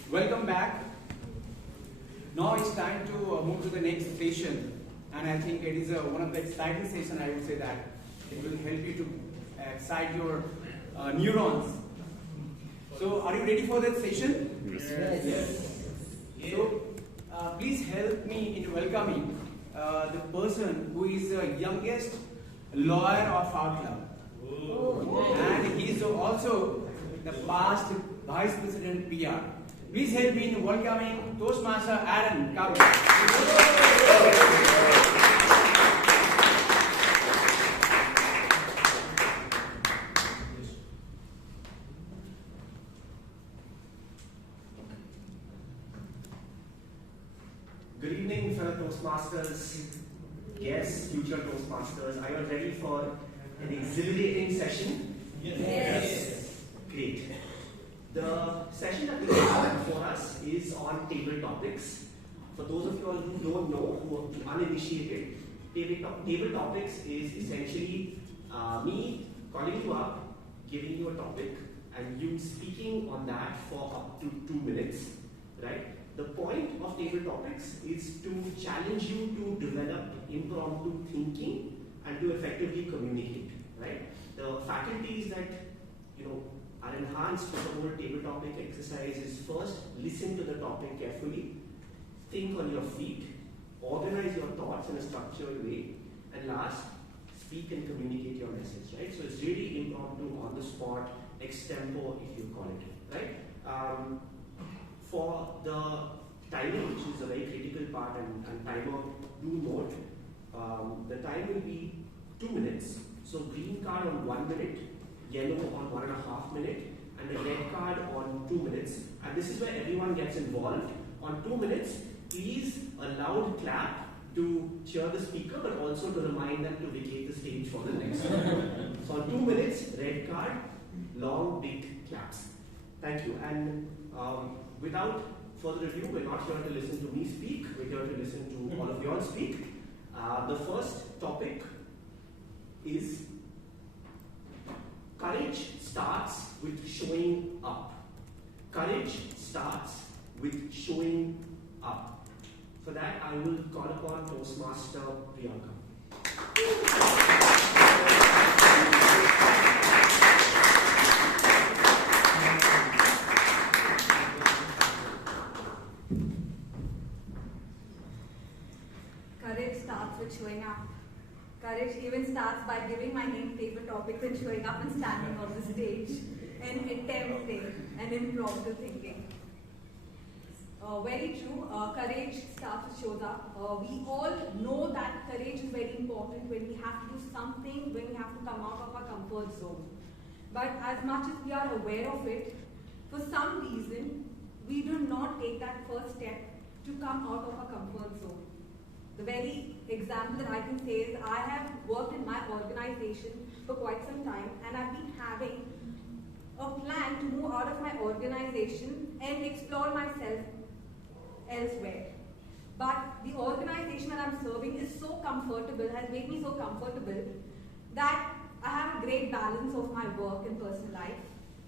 Welcome back. Now it's time to move to the next session, and I think it is one of the exciting sessions. I would say that it will help you to excite your neurons. So, are you ready for that session? Yes. So, please help me in welcoming the person who is the youngest lawyer of our club, and he is also the past vice president PR. Please help me in welcoming Toastmaster Aaron. Good evening, fellow Toastmasters, guests, future Toastmasters. Are you ready for an exhilarating session? Yes. Great. The session that we have before us is on table topics. For those of you all who don't know, who are uninitiated, table topics is essentially me calling you up, giving you a topic, and you speaking on that for up to 2 minutes, right? The point of table topics is to challenge you to develop impromptu thinking and to effectively communicate, right? The faculties that are enhanced with the whole table topic exercise is first, listen to the topic carefully, think on your feet, organize your thoughts in a structured way, and last, speak and communicate your message, right? So it's really impromptu, on the spot, extempo, if you call it, right? For the timing, which is a very critical part, and timer, do note, the time will be 2 minutes. So green card on 1 minute, yellow on 1.5 minutes, and the red card on 2 minutes. And this is where everyone gets involved. On 2 minutes, please a loud clap to cheer the speaker, but also to remind them to vacate the stage for the next one. So on 2 minutes, red card, long, big claps. Thank you. And without further ado, we're not here to listen to me speak, we're here to listen to all of you all speak. The first topic is courage starts with showing up. Courage starts with showing up. For that, I will call upon Toastmaster Priyanka. Courage starts with showing up. Courage even starts by giving my name favorite topics and showing up and standing on the stage and attempting and impromptu thinking. Very true. Courage starts with shows up. We all know that courage is very important when we have to do something, when we have to come out of our comfort zone. But as much as we are aware of it, for some reason, we do not take that first step to come out of our comfort zone. The very example that I can say is I have worked in my organization for quite some time, and I've been having a plan to move out of my organization and explore myself elsewhere. But the organization that I'm serving is so comfortable, has made me so comfortable that I have a great balance of my work and personal life.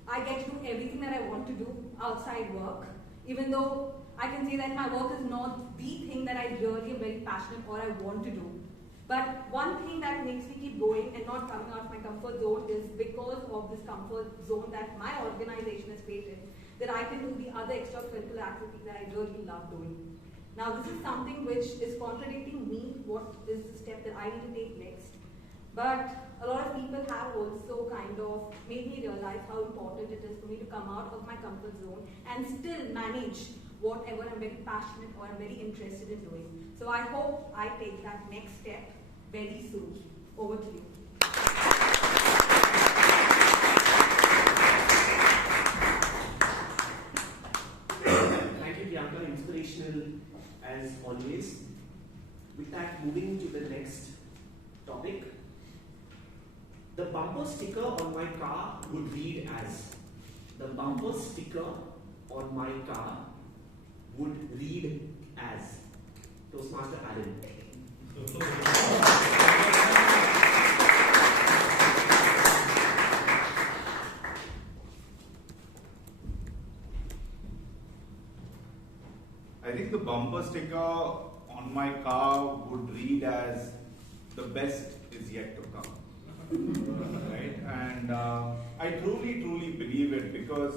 I get to do everything that I want to do outside work, even though I can say that my work is not the thing that I really am very passionate or I want to do. But one thing that makes me keep going and not coming out of my comfort zone is because of this comfort zone that my organization has created, that I can do the other extracurricular activities that I really love doing. Now, this is something which is contradicting me, what is the step that I need to take next. But a lot of people have also kind of made me realize how important it is for me to come out of my comfort zone and still manage whatever I'm very passionate or I'm very interested in doing. So I hope I take that next step very soon. Over to you. Thank you, Priyanka. Inspirational as always. With that, moving to the next topic. The bumper sticker on my car would read as. The bumper sticker on my car would read as. Toastmaster Alan. I think the bumper sticker on my car would read as the best is yet to come. Right? And I truly believe it, because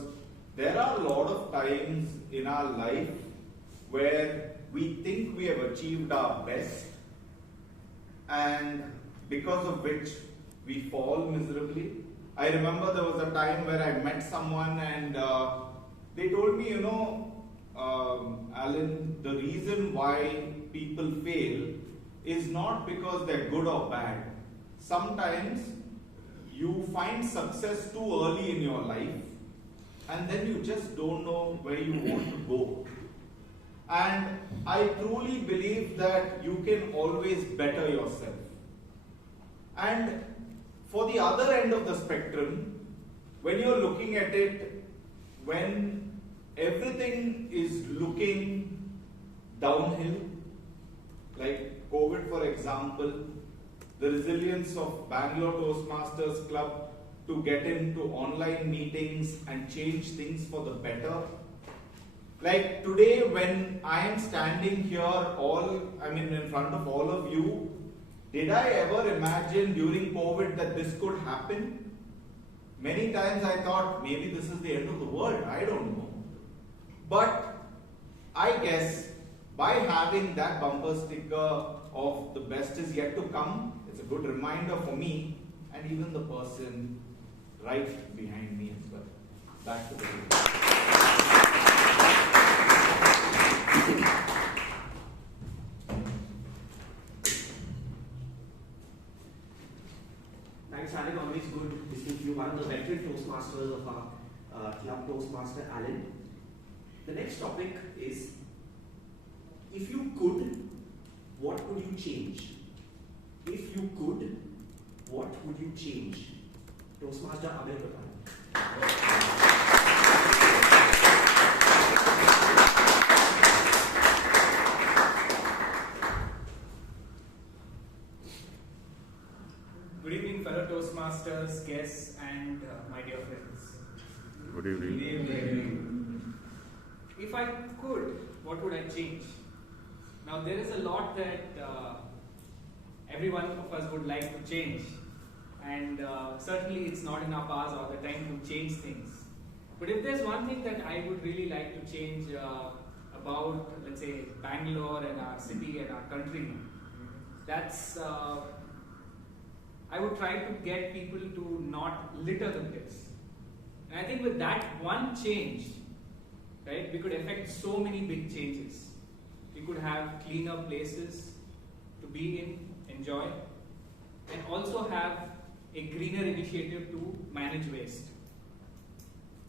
there are a lot of times in our life where we think we have achieved our best, and because of which we fall miserably. I remember there was a time where I met someone and they told me, Alan, the reason why people fail is not because they're good or bad. Sometimes you find success too early in your life and then you just don't know where you want to go. And I truly believe that you can always better yourself. And for the other end of the spectrum, when you're looking at it, when everything is looking downhill, like COVID for example, the resilience of Bangalore Toastmasters Club to get into online meetings and change things for the better. Like today when I am standing here in front of all of you, did I ever imagine during COVID that this could happen? Many times I thought maybe this is the end of the world, I don't know. But I guess by having that bumper sticker of the best is yet to come, it's a good reminder for me and even the person right behind me as well. Back to the video. Thanks, Alan. Always good listening to you. One of the veteran Toastmasters of our club, Toastmaster Alan. The next topic is, if you could, what would you change? If you could, what would you change? Toastmaster Evaluator. Good evening, fellow Toastmasters, guests, and my dear friends. Good evening. Good evening. If I could, what would I change? Now, there is a lot that every one of us would like to change, and certainly it's not in our powers all the time to change things. But if there's one thing that I would really like to change about, let's say, Bangalore and our city and our country, that's I would try to get people to not litter the place. And I think with that one change, right, we could affect so many big changes. We could have cleaner places to be in, enjoy, and also have a greener initiative to manage waste.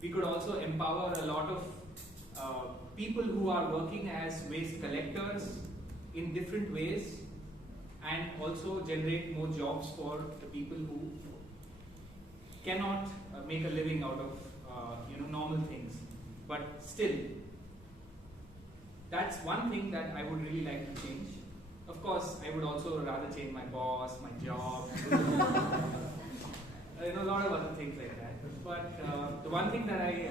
We could also empower a lot of people who are working as waste collectors in different ways, and also generate more jobs for the people who cannot make a living out of normal things. But still, that's one thing that I would really like to change. Of course, I would also rather change my boss, my job, a lot of other things like that. But the one thing that I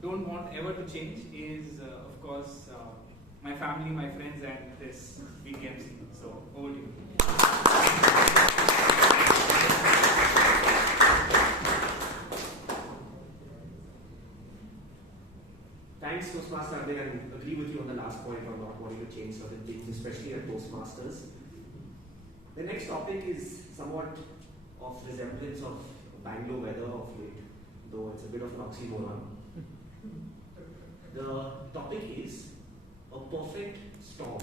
don't want ever to change is, of course, my family, my friends, and this BTMC. So, over to you. Thanks, Toastmaster, I agree with you on the last point on not wanting to change certain things, especially at Toastmasters. The next topic is somewhat of resemblance of Bangalore weather of late, though it's a bit of an oxymoron. The topic is a perfect storm.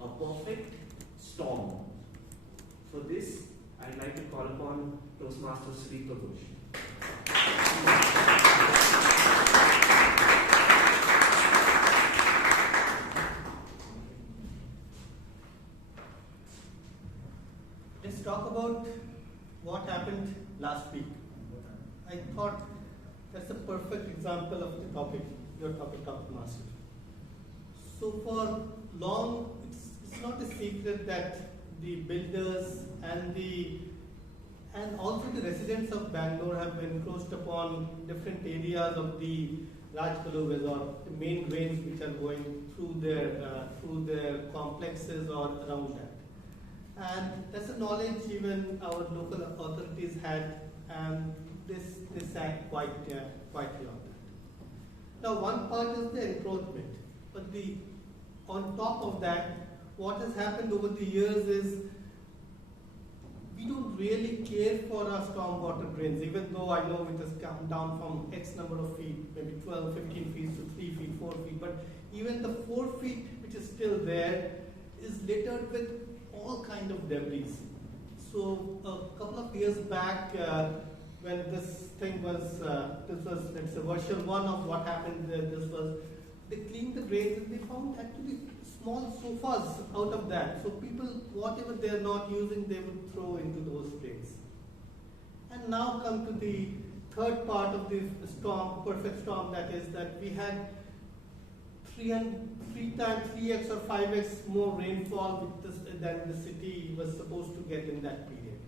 A perfect storm. For this, I'd like to call upon Toastmaster Sri Prabhush. Let's talk about what happened last week. I thought that's a perfect example of the topic, your topic, Toastmaster. So for long, it's not a secret that the builders and also the residents of Bangalore have encroached upon different areas of the Rajkalu Resort, the main drains which are going through their complexes or around that. And that's a knowledge even our local authorities had, and this act quite quietly on that. Now, one part is the encroachment, but on top of that, what has happened over the years is we don't really care for our stormwater drains, even though I know it has come down from X number of feet, maybe 12, 15 feet to 3 feet, 4 feet, but even the 4 feet which is still there is littered with all kind of debris. So a couple of years back, when this thing was, let's say version 1 of what happened, they cleaned the drains and they found actually small sofas out of that. So people, whatever they're not using, they would throw into those drains. And now come to the third part of the storm, perfect storm, that is that we had 3x or 5x more rainfall than the city was supposed to get in that period.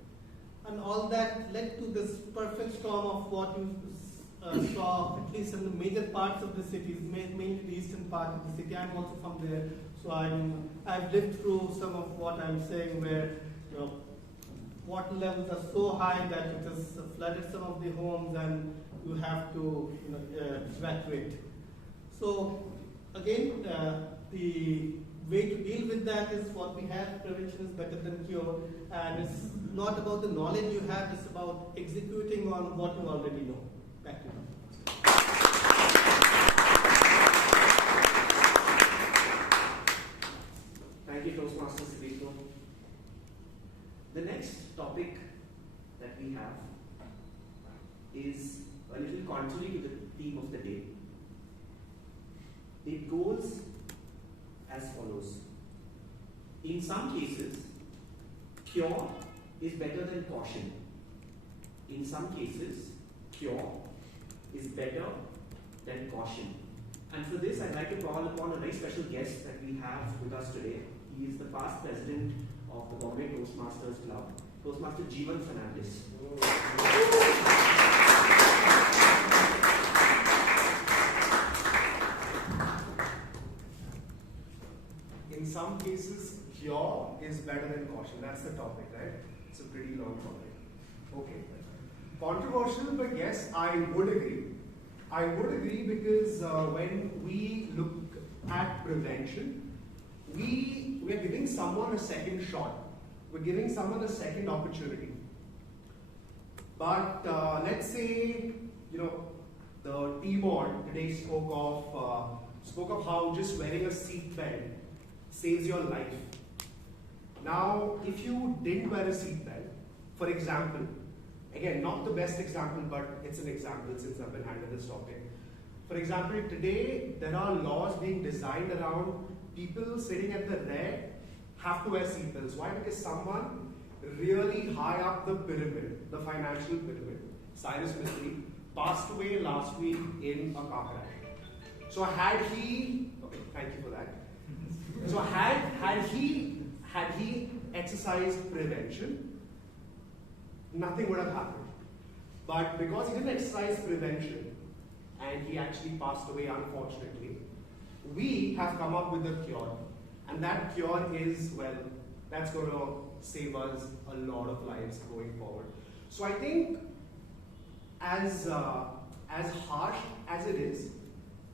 And all that led to this perfect storm of what you saw, at least in the major parts of the cities, mainly the eastern part of the city. I'm also from there, so I've lived through some of what I'm saying, where water levels are so high that it has flooded some of the homes and you have to evacuate. So again, the way to deal with that is what we have. Prevention is better than cure, and it's not about the knowledge you have, it's about executing on what you already know. Back to you. Thank you, Toastmaster Srito. The next topic that we have is a little contrary to the theme of the day. It goes as follows. In some cases, cure is better than caution. In some cases, cure is better than caution. And for this, I'd like to call upon a very special guest that we have with us today. He is the past president of the Bangalore Toastmasters Club, Toastmaster Jeevan Fernandez. In some cases, cure is better than caution. That's the topic, right? It's a pretty long topic. Okay. Controversial, but yes, I would agree. I would agree because when we look at prevention, we're giving someone a second shot. We're giving someone a second opportunity. But let's say, the T-Mod today spoke of how just wearing a seat belt saves your life. Now, if you didn't wear a seat belt, for example, again, not the best example, but it's an example since I've been handling this topic. For example, today there are laws being designed around people sitting at the rear have to wear seatbelts. Why? Because someone really high up the pyramid, the financial pyramid, Cyrus Mistry, passed away last week in a car crash. So had he, okay, thank you for that. So had he exercised prevention, nothing would have happened. But because he didn't exercise prevention and he actually passed away, unfortunately, we have come up with a cure. And that cure is, well, that's going to save us a lot of lives going forward. So I think as harsh as it is,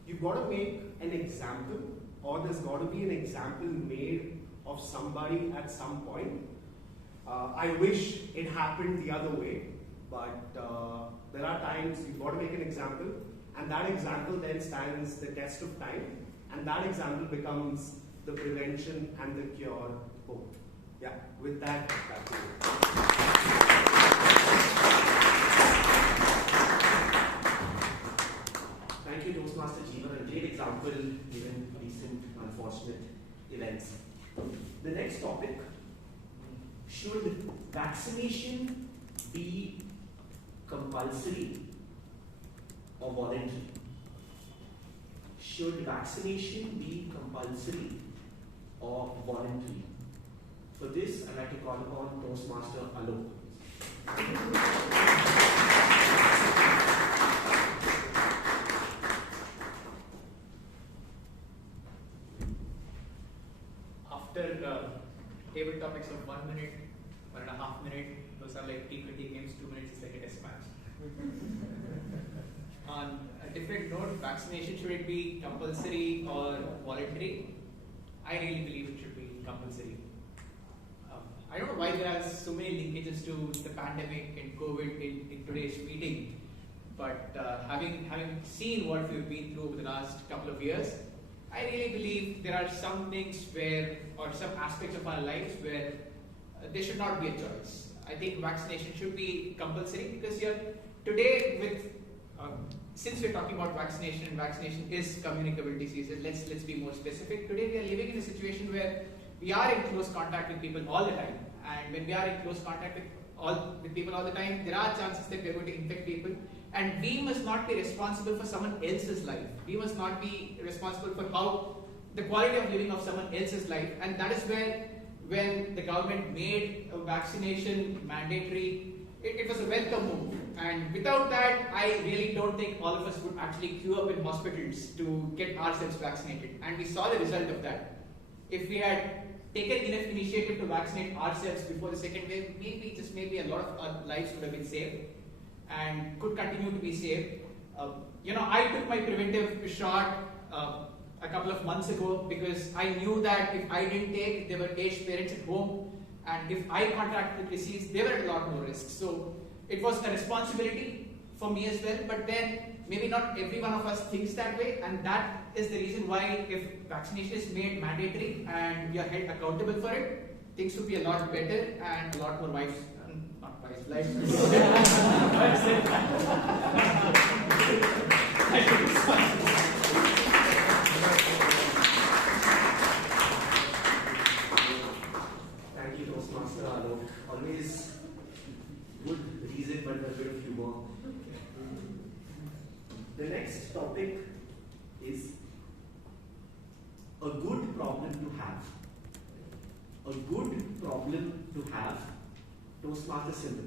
you've got to make an example, or there's got to be an example made of somebody at some point. I wish it happened the other way, but there are times you've got to make an example, and that example then stands the test of time, and that example becomes the prevention and the cure both. Yeah, with that, that's it. Thank you, Toastmaster Jeevan, a great example given recent unfortunate events. The next topic, should vaccination be compulsory or voluntary? Should vaccination be compulsory or voluntary? For this, I'd like to call upon Toastmaster Alok. After table topics of 1 minute, 1.5 minutes, those are like T20 games, 2 minutes is like a test match. On a different note, vaccination, should it be compulsory or voluntary? I really believe it should be compulsory. I don't know why there are so many linkages to the pandemic and COVID in today's meeting, but having seen what we've been through over the last couple of years, I really believe there are some things where, or some aspects of our lives where there should not be a choice. I think vaccination should be compulsory because today with, since we're talking about vaccination and vaccination is communicable diseases, let's be more specific. Today we are living in a situation where we are in close contact with people all the time, and when we are in close contact with people all the time, there are chances that we are going to infect people, and we must not be responsible for someone else's life. We must not be responsible for how the quality of living of someone else's life, and that is where when the government made vaccination mandatory, it was a welcome move. And without that, I really don't think all of us would actually queue up in hospitals to get ourselves vaccinated. And we saw the result of that. If we had taken enough initiative to vaccinate ourselves before the second wave, maybe a lot of our lives would have been saved and could continue to be saved. I took my preventive shot a couple of months ago because I knew that if I didn't take, there were aged parents at home, and if I contracted the disease, they were at a lot more risk. So it was a responsibility for me as well, but then maybe not every one of us thinks that way, and that is the reason why if vaccination is made mandatory and we are held accountable for it, things would be a lot better and a lot more lives. Thank you, Toastmaster Alok. Always good reason, but a bit of humor. The next topic is a good problem to have. A good problem to have. Toastmaster symbol.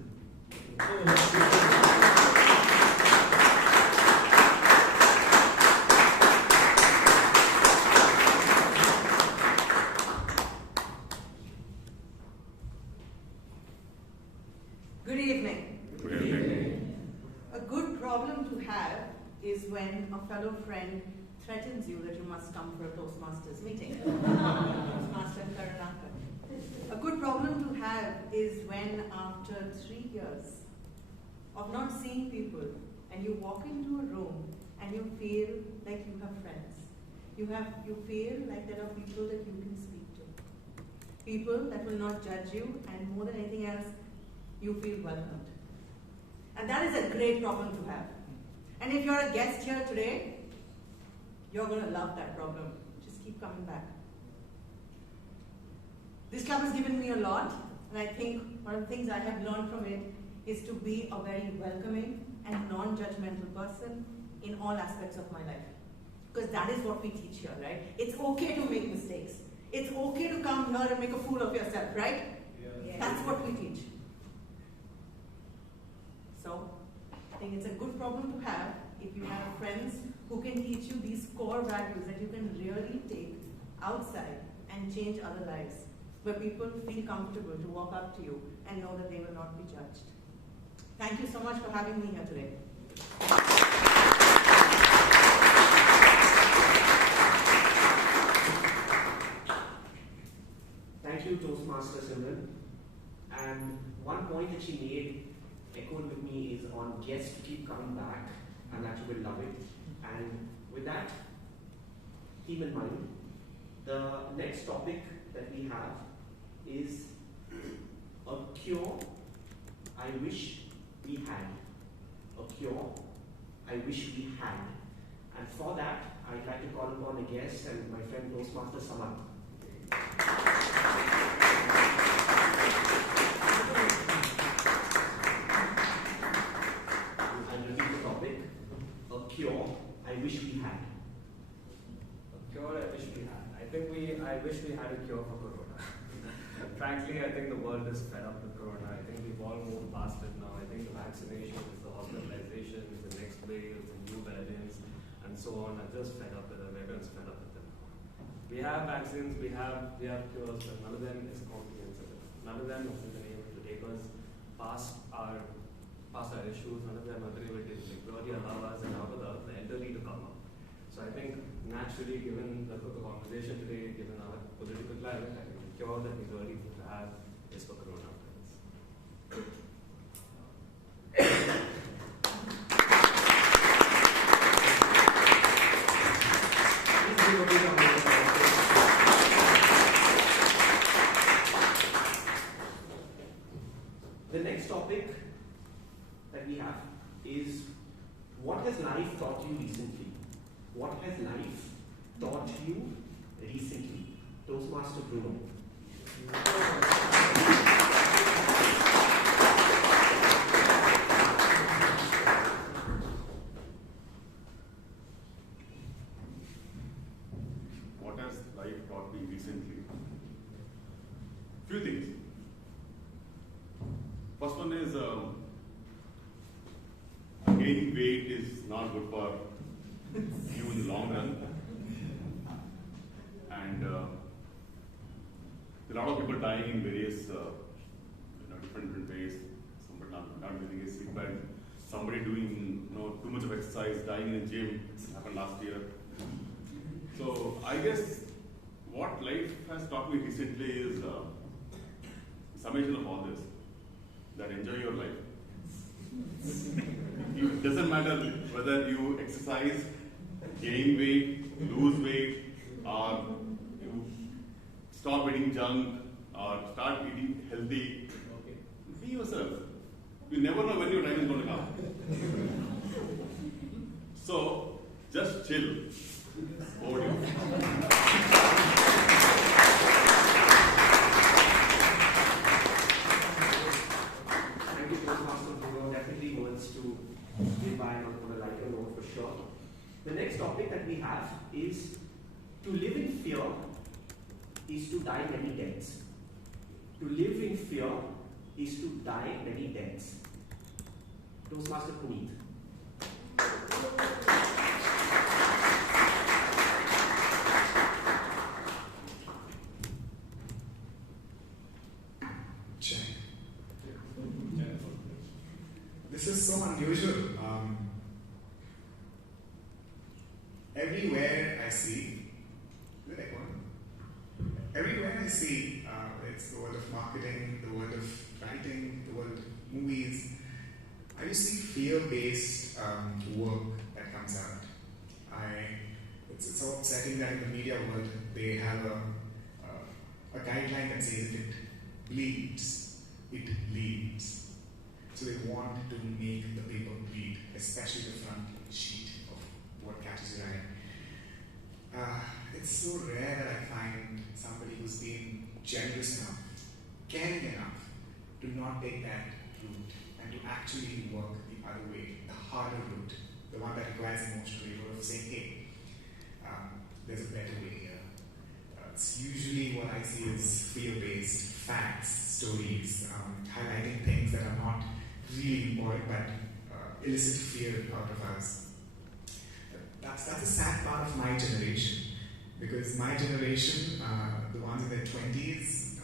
Good evening. Good evening. A good problem to have is when a fellow friend threatens you that you must come for a Toastmasters meeting. Toastmaster Karunakar. A good problem to have is when after 3 years of not seeing people and you walk into a room and you feel like you have friends. You feel like there are people that you can speak to. People that will not judge you, and more than anything else, you feel welcomed. And that is a great problem to have. And if you're a guest here today, you're going to love that problem. Just keep coming back. This club has given me a lot, and I think one of the things I have learned from it is to be a very welcoming and non-judgmental person in all aspects of my life. Because that is what we teach here, right? It's okay to make mistakes. It's okay to come here and make a fool of yourself, right? Yeah. That's what we teach. So, I think it's a good problem to have if you have friends who can teach you these core values that you can really take outside and change other lives, where people feel comfortable to walk up to you and know that they will not be judged. Thank you so much for having me here today. Toastmaster Simran. And one point that she made, echoed with me, is on guests to keep coming back and that you will love it. And with that theme in mind, the next topic that we have is a cure I wish we had. A cure I wish we had. And for that, I'd like to call upon a guest and my friend Toastmaster Saman. I'll repeat the topic. A cure I wish we had. A cure I wish we had. I wish we had a cure for Corona. Frankly, I think the world is fed up with Corona. I think we've all moved past it now. I think the vaccinations, the hospitalizations, the next waves, the new variants, and so on are just fed up with them. Everyone's fed up with them. We have vaccines, we have cures, but none of them is comprehensive. None of them has been able to take us past our issues. None of them have been able to really allow us and allow the elderly to come up. So I think naturally, given the conversation today, given our political climate, I think the cure that we really need to have is for Corona. The next topic that we have is, what has life taught you recently? What has life taught you recently? Toastmaster Bruno. What has life taught me recently? Few things. First one is gaining weight is not good for you in the long run. And there are a lot of people dying in various different ways. Somebody not using a sick bed, somebody doing too much of exercise, dying in a gym. This happened last year. So I guess what life has taught me recently is summation of all this. That enjoy your life. It doesn't matter whether you exercise, gain weight, lose weight, or you stop eating junk, or start eating healthy. Be yourself. You never know when your time is going to come. So, just chill. Over to you. Thank you, Toastmaster Bruno. Definitely words to live by on a lighter note for sure. The next topic that we have is, to live in fear is to die many deaths. To live in fear is to die many deaths. Toastmaster Puneet. This is so unusual. Everywhere I see, it's the world of marketing, the world of writing, the world of movies. I see fear-based work that comes out. It's so upsetting that in the media world they have a guideline that says if it bleeds, it leads. So they want to make the paper bleed, especially the front sheet of what catches your eye. It's so rare that I find somebody who's been generous enough, caring enough to not take that route and to actually work the other way, the harder route, the one that requires emotional labor of saying, hey, there's a better way here. It's usually what I see is fear-based facts, stories, highlighting things that are not really important but elicit fear out of us. That's a sad part of my generation, because my generation, the ones in their 20s,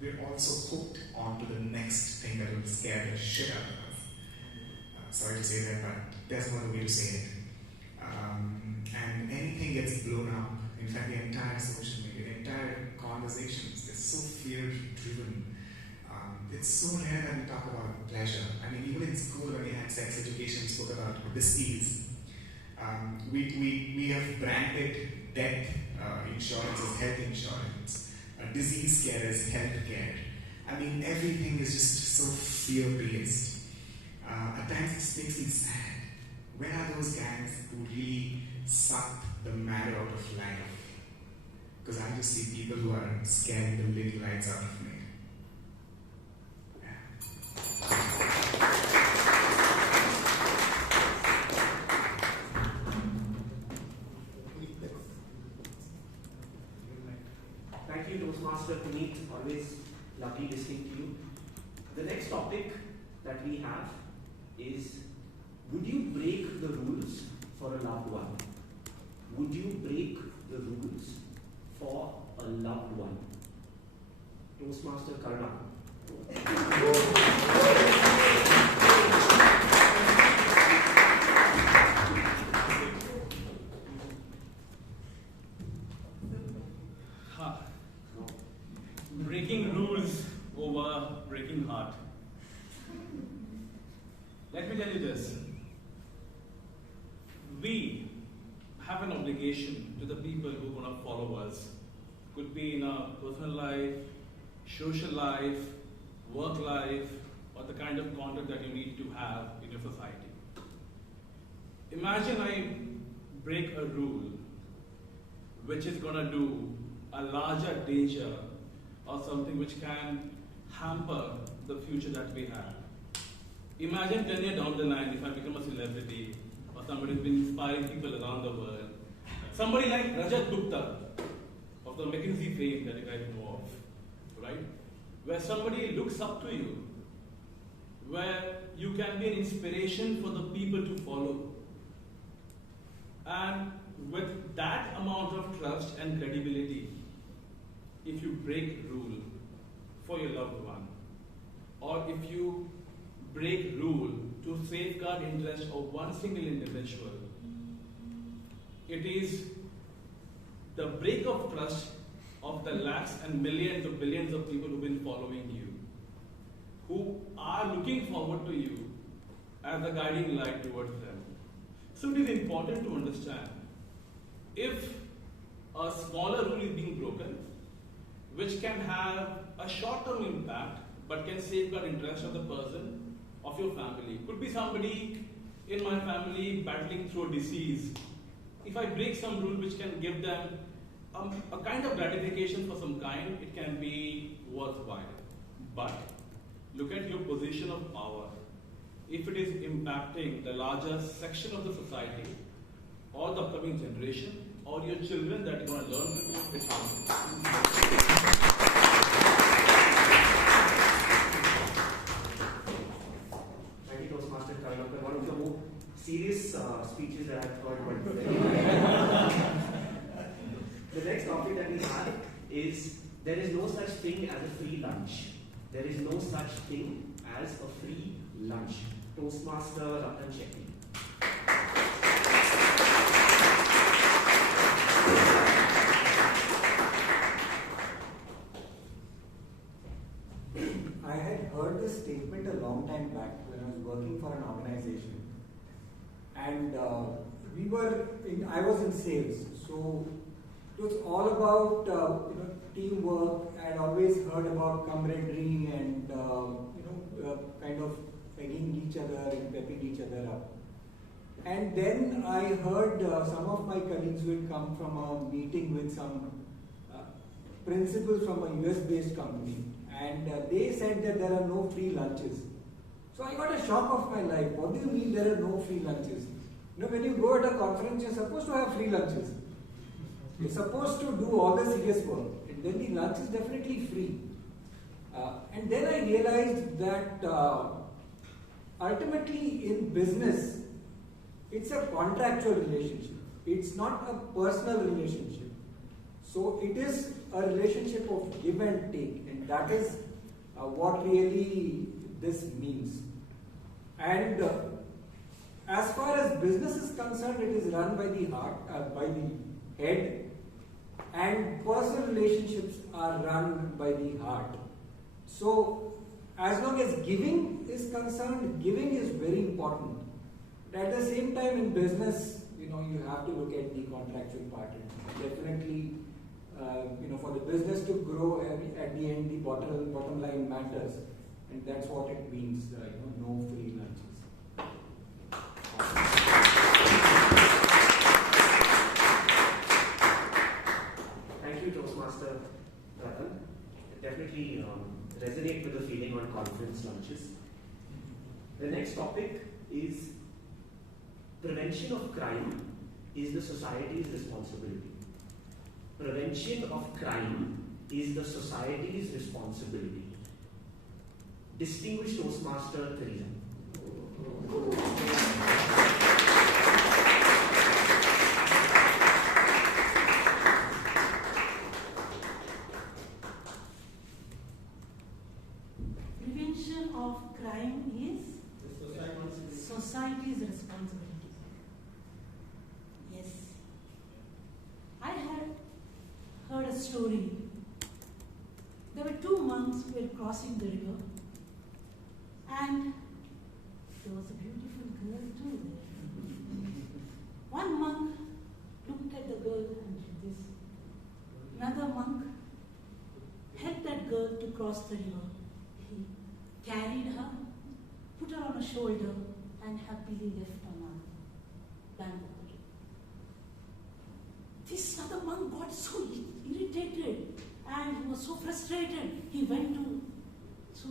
we're also hooked onto the next thing that will scare the shit out of us. Sorry to say that, but there's no other way to say it. And anything gets blown up. In fact, the entire social media, the entire conversations, there's so fear-driven. It's so rare that we talk about pleasure. I mean, even in school when we had sex education, we spoke about dis-ease. We have branded death insurance as health insurance, disease care as health care. I mean, everything is just so fear-based. At times it makes me sad. Where are those guys who really suck the marrow out of life? Because I just see people who are scaring the living lights out of me. Thank you, Toastmaster Puneet. Always lovely listening to you. The next topic that we have is, would you break the rules for a loved one? Would you break the rules for a loved one? Toastmaster Karna. Breaking rules over breaking heart. Let me tell you this. We have an obligation to the people who are going to follow us. Could be in our personal life, social life, work life, or the kind of conduct that you need to have in your society. Imagine I break a rule which is going to do a larger danger or something which can hamper the future that we have. Imagine 10 years down the line, if I become a celebrity or somebody who's been inspiring people around the world, somebody like Rajat Gupta of the McKinsey fame that you guys know of, right? Where somebody looks up to you, where you can be an inspiration for the people to follow. And with that amount of trust and credibility, if you break rule for your loved one, or if you break rule to safeguard interest of one single individual, it is the break of trust of the lakhs and millions of billions of people who've been following you, who are looking forward to you as a guiding light towards them. So it is important to understand, if a smaller rule is being broken, which can have a short-term impact, but can safeguard interest of the person, of your family. Could be somebody in my family battling through a disease. If I break some rule which can give them a kind of gratification for some kind, it can be worthwhile. But look at your position of power. If it is impacting the larger section of the society, or the upcoming generation, or your children that you want to learn from, it's Thank you, Toastmaster Karnakar. One of the more serious speeches that I've heard. The next topic that we have is, there is no such thing as a free lunch. There is no such thing as a free lunch. Toastmaster Ratan Shetty. I had heard this statement a long time back when I was working for an organization, and I was in sales, so it was all about teamwork. I had always heard about camaraderie and kind of egging each other and pepping each other up. And then I heard some of my colleagues who had come from a meeting with some principals from a US-based company, and they said that there are no free lunches. So I got a shock of my life. What do you mean there are no free lunches? When you go at a conference, you're supposed to have free lunches. You're supposed to do all the serious work, and then the lunch is definitely free. And then I realized that ultimately in business, it's a contractual relationship. It's not a personal relationship. So it is a relationship of give and take, and that is what really this means. And as far as business is concerned, it is run by the heart, by the head, and personal relationships are run by the heart. So, as long as giving is concerned, giving is very important. But at the same time, in business, you have to look at the contractual part. Definitely, for the business to grow, at the end, the bottom line matters, and that's what it means. No free lunches. Thank you, Toastmaster Ratan. Definitely resonate with the feeling on conference lunches. The next topic is prevention of crime is the society's responsibility. Prevention of crime is the society's responsibility. Distinguished Toastmaster Teresa. Prevention of crime is society's responsibility. Yes. I had heard a story. There were two monks who were crossing the river, and there was a beautiful girl too there. One monk looked at the girl and did this. Another monk helped that girl to cross the river. He carried her, put her on a shoulder, and happily left on a bank of the river. This other monk got so irritated and he was so frustrated. He went to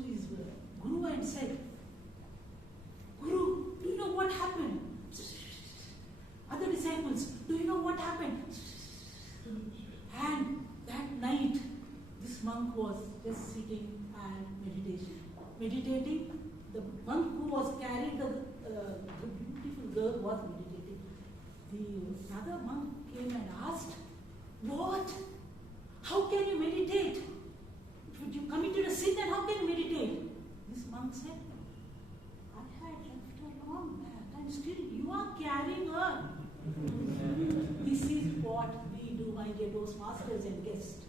his Guru and said, "Guru, do you know what happened?" Other disciples, "Do you know what happened?" And that night, this monk was just sitting and meditating. The monk who was carrying the beautiful girl was meditating. The other monk came and asked, "What? How can you meditate? If you committed a sin, then how can you meditate?" This monk said, "I had left her long back, and still you are carrying her." This is what we do, my dear Toastmasters and guests.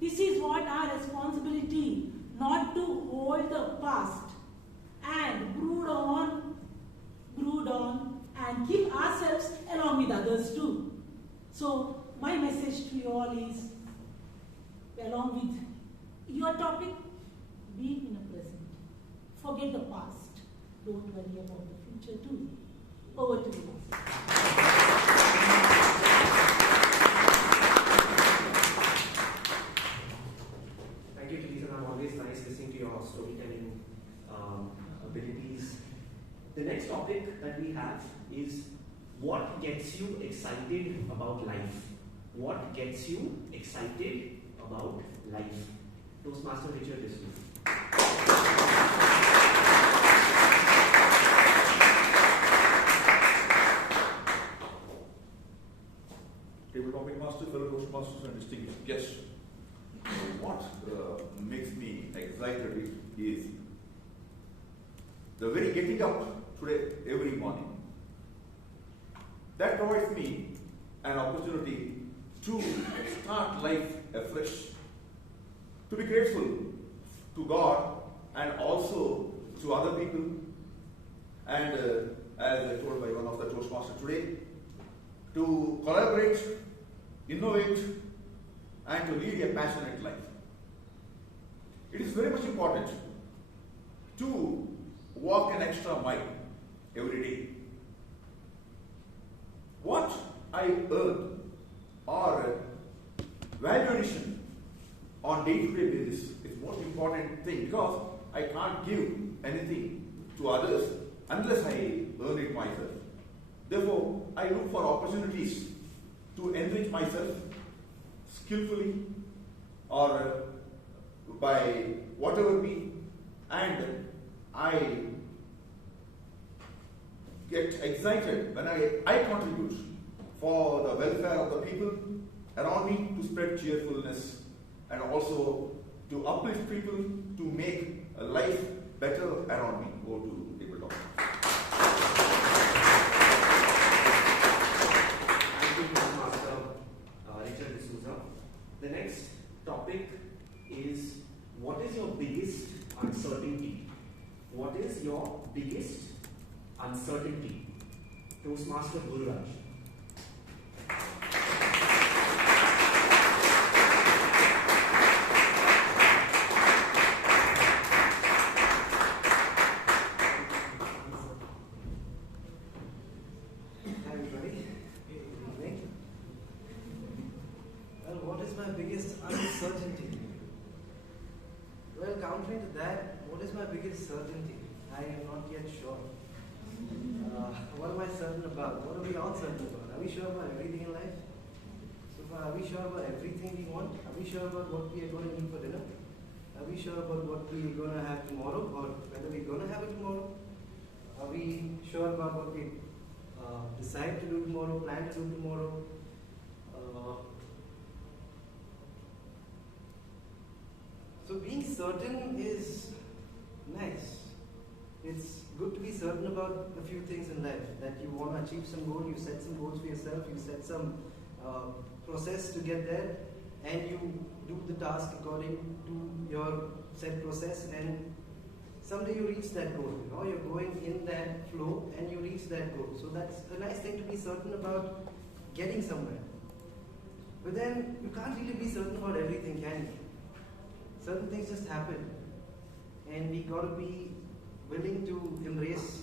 This is what our responsibility, not to hold the past and brood on and kill ourselves along with others too. So my message to you all is, along with your topic, be in the present. Forget the past. Don't worry about the future too. Over to you. Thank you, Teresa. I'm always nice listening to your storytelling abilities. The next topic that we have is what gets you excited about life? What gets you excited about life? Toastmaster Richard Disney. Table topic master, fellow Toastmasters and distinguished guests. What makes me excited is the very getting up today every morning. That provides me an opportunity to start life afresh, to be grateful to God and also to other people, and as told by one of the Toastmasters today, to collaborate, innovate, and to lead a passionate life. It is very much important to walk an extra mile every day. What I earn or value addition on day-to-day basis is most important thing, because I can't give anything to others unless I earn it myself. Therefore, I look for opportunities to enrich myself skillfully or by whatever means, and I get excited when I contribute for the welfare of the people around me, to spread cheerfulness and also to uplift people, to make life better around me. Go to table talk. Thank you, Toastmaster Richard Disney. What is your biggest uncertainty? Toastmaster Guru Raj. Hi everybody. Good evening. Well, what is my biggest uncertainty? Well, countering to that, what is my biggest certainty? I am not yet sure. What am I certain about? What are we all certain about? Are we sure about everything in life? So far, are we sure about everything we want? Are we sure about what we are going to eat for dinner? Are we sure about what we are going to have tomorrow, or whether we're going to have it tomorrow? Are we sure about what we decide to do tomorrow, plan to do tomorrow? So being certain is nice. It's good to be certain about a few things in life. That you want to achieve some goal, you set some goals for yourself, you set some process to get there, and you do the task according to your set process, and someday you reach that goal. You know, you're going in that flow and you reach that goal. So that's a nice thing to be certain about getting somewhere. But then you can't really be certain about everything, can you? Certain things just happen, and we got to be willing to embrace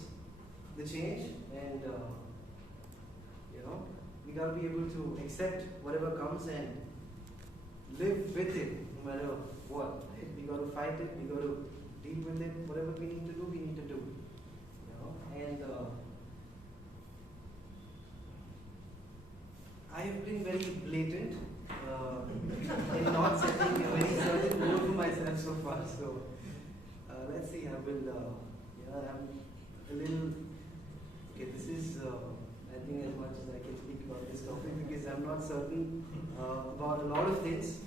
the change, and we got to be able to accept whatever comes and live with it, no matter what. We got to fight it, we got to deal with it. Whatever we need to do, we need to do. And I have been very blatant in not setting a very certain goal for myself so far. So let's see. I will. I'm a little. Okay, this is. I think as much as I can speak about this topic, because I'm not certain about a lot of things.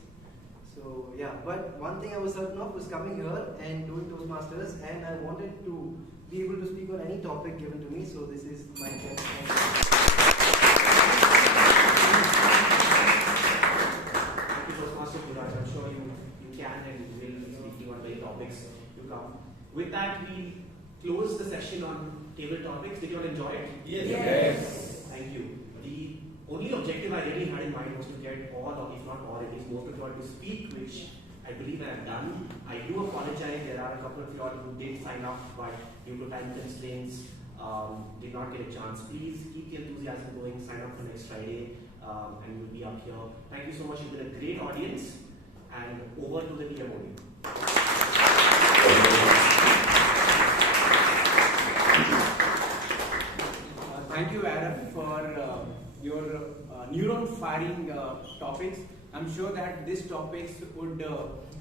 So yeah, but one thing I was certain of was coming here and doing Toastmasters, and I wanted to be able to speak on any topic given to me. So this is my chance. Toastmaster Guraj, I'm sure you can and will be speaking on many topics to come. With that, we close the session on table topics. Did you all enjoy it? Yes. Thank you. The only objective I really had in mind was to get all, or if not all, at least most of you all to speak, which I believe I have done. I do apologize. There are a couple of you all who did sign up, but due to time constraints, did not get a chance. Please keep the enthusiasm going. Sign up for next Friday. And we'll be up here. Thank you so much. You've been a great audience. And over to the TMOD. Thank you, Adam, for your neuron-firing topics. I'm sure that these topics would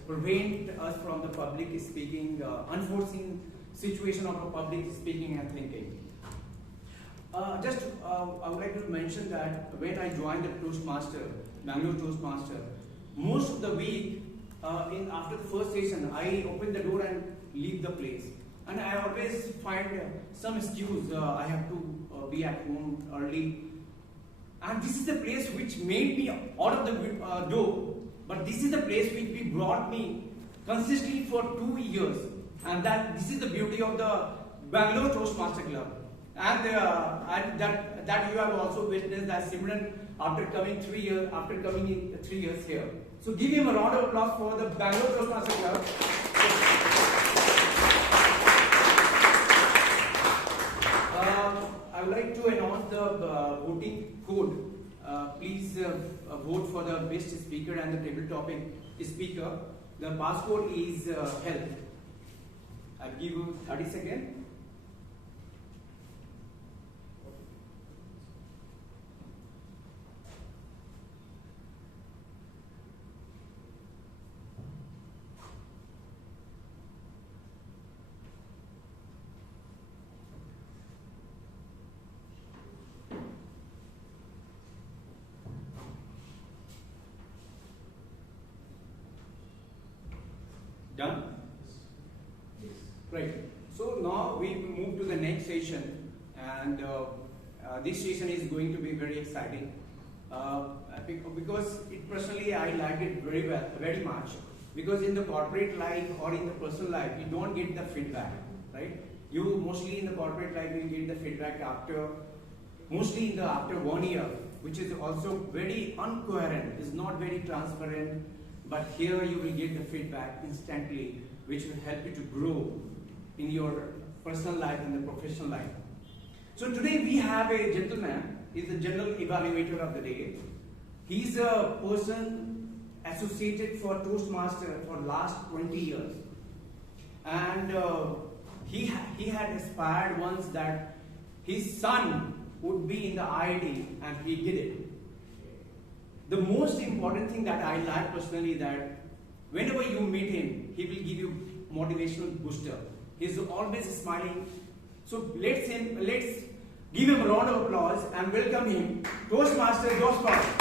prevent us from the public speaking, unforeseen situation of public speaking and thinking. I would like to mention that when I joined the Toastmaster, Bangalore Toastmaster, most of the week, after the first session, I open the door and leave the place. And I always find some excuse. I have to be at home early. And this is the place which made me out of the door. But this is the place which brought me consistently for 2 years. And this is the beauty of the Bangalore Toastmasters Club. And that you have also witnessed that Simran after coming 3 years, after coming in 3 years here. So give him a round of applause for the Bangalore Toastmasters Club. I would like to announce the voting code. Please vote for the best speaker and the table topic speaker. The passcode is health. I'll give you 30 seconds. Done? Yes. Right. So now we move to the next session, and this session is going to be very exciting because personally I like it very much. Because in the corporate life or in the personal life, you don't get the feedback, right? You mostly in the corporate life will get the feedback mostly in the after 1 year, which is also very incoherent, is not very transparent, but here you will get the feedback instantly, which will help you to grow in your personal life and the professional life. So today we have a gentleman, he's the general evaluator of the day. He's a person associated for Toastmaster for last 20 years. And he had aspired once that his son would be in the IIT, and he did it. The most important thing that I like personally that whenever you meet him, he will give you motivational booster. He's always smiling. So let's give him a round of applause and welcome him, Toastmaster Toastmaster.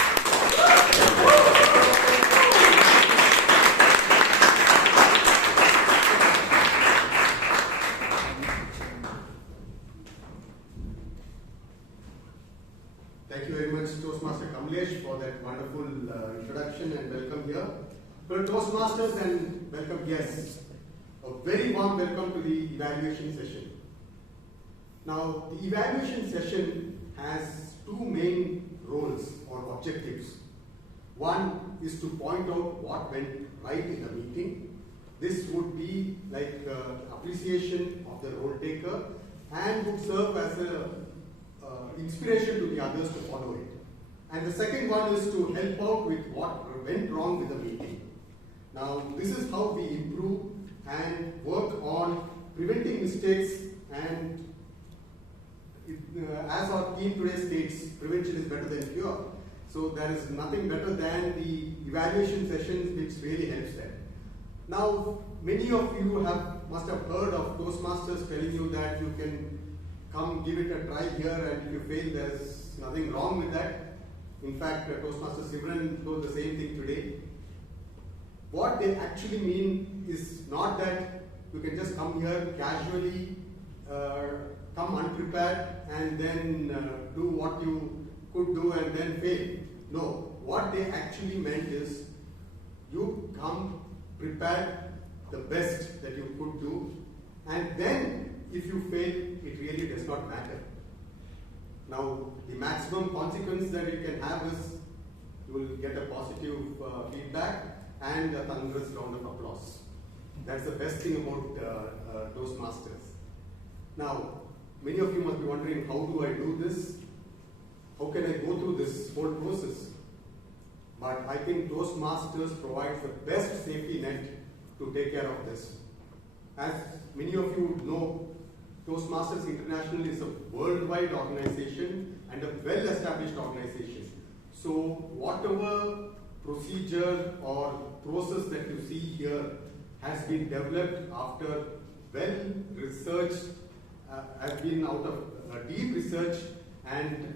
Thank you very much, Toastmaster Kamlesh, for that wonderful introduction and welcome here. Well, Toastmasters and welcome guests, a very warm welcome to the evaluation session. Now, the evaluation session has two main roles or objectives. One is to point out what went right in the meeting. This would be like appreciation of the role taker and would serve as an inspiration to the others to follow it. And the second one is to help out with what went wrong with the meeting. Now, this is how we improve and work on preventing mistakes, and as our theme today states, prevention is better than cure. So there is nothing better than the evaluation sessions which really helps them. Now, many of you must have heard of Toastmasters telling you that you can come give it a try here, and if you fail, there's nothing wrong with that. In fact, Toastmaster Simran told the same thing today. What they actually mean is not that you can just come here casually, come unprepared, and then do what you could do and then fail. No, what they actually meant is you come prepared the best that you could do, and then if you fail, it really does not matter. Now, the maximum consequence that you can have is you will get a positive feedback and a thunderous round of applause. That's the best thing about Toastmasters. Now, many of you must be wondering, how do I do this? How can I go through this whole process? But I think Toastmasters provides the best safety net to take care of this. As many of you know, Toastmasters International is a worldwide organization and a well-established organization. So whatever procedure or process that you see here has been developed after well-researched, has been out of deep research and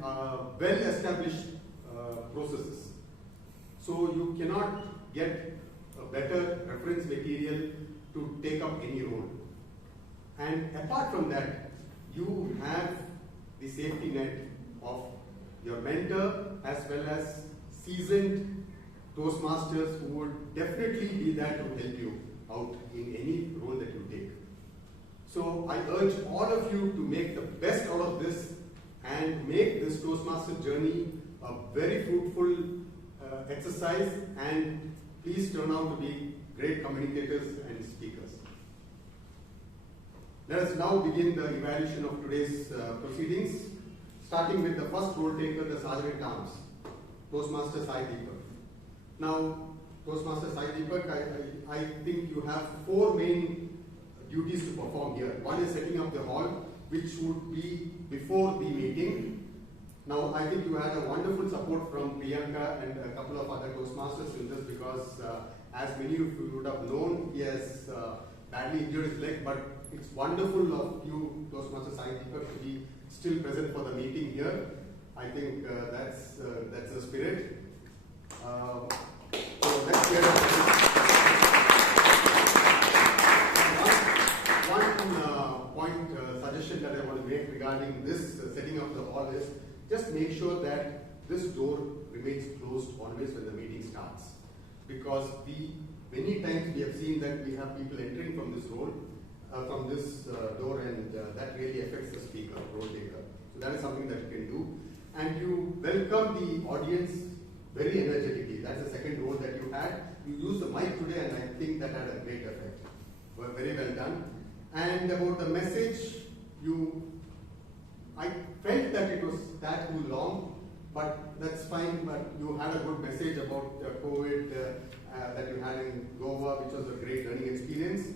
well-established processes. So you cannot get a better reference material to take up any role. And apart from that, you have the safety net of your mentor as well as seasoned Toastmasters who would definitely be there to help you out in any role that you take. So I urge all of you to make the best out of this and make this Toastmaster journey a very fruitful exercise, and please turn out to be great communicators and speakers. Let us now begin the evaluation of today's proceedings, starting with the first role taker, the Sergeant at Arms, Toastmaster Sai Deepak. Now, Toastmaster Sai Deepak, I think you have four main duties to perform here. One is setting up the hall, which would be before the meeting. Now, I think you had a wonderful support from Priyanka and a couple of other Toastmasters in this, because as many of you would have known, he has badly injured his leg, but it's wonderful of you, Toastmaster Sai Deepak, to be still present for the meeting here. I think that's the spirit. So let's get one suggestion that I want to make regarding this setting up the hall is just make sure that this door remains closed always when the meeting starts, because many times we have seen that we have people entering from this road from this door, and that really affects the speaker, role taker. So that is something that you can do. And you welcome the audience very energetically. That's the second role that you had. You used the mic today, and I think that had a great effect. Well, very well done. And about the message, I felt that it was that too long, but that's fine. But you had a good message about COVID that you had in Goa, which was a great learning experience.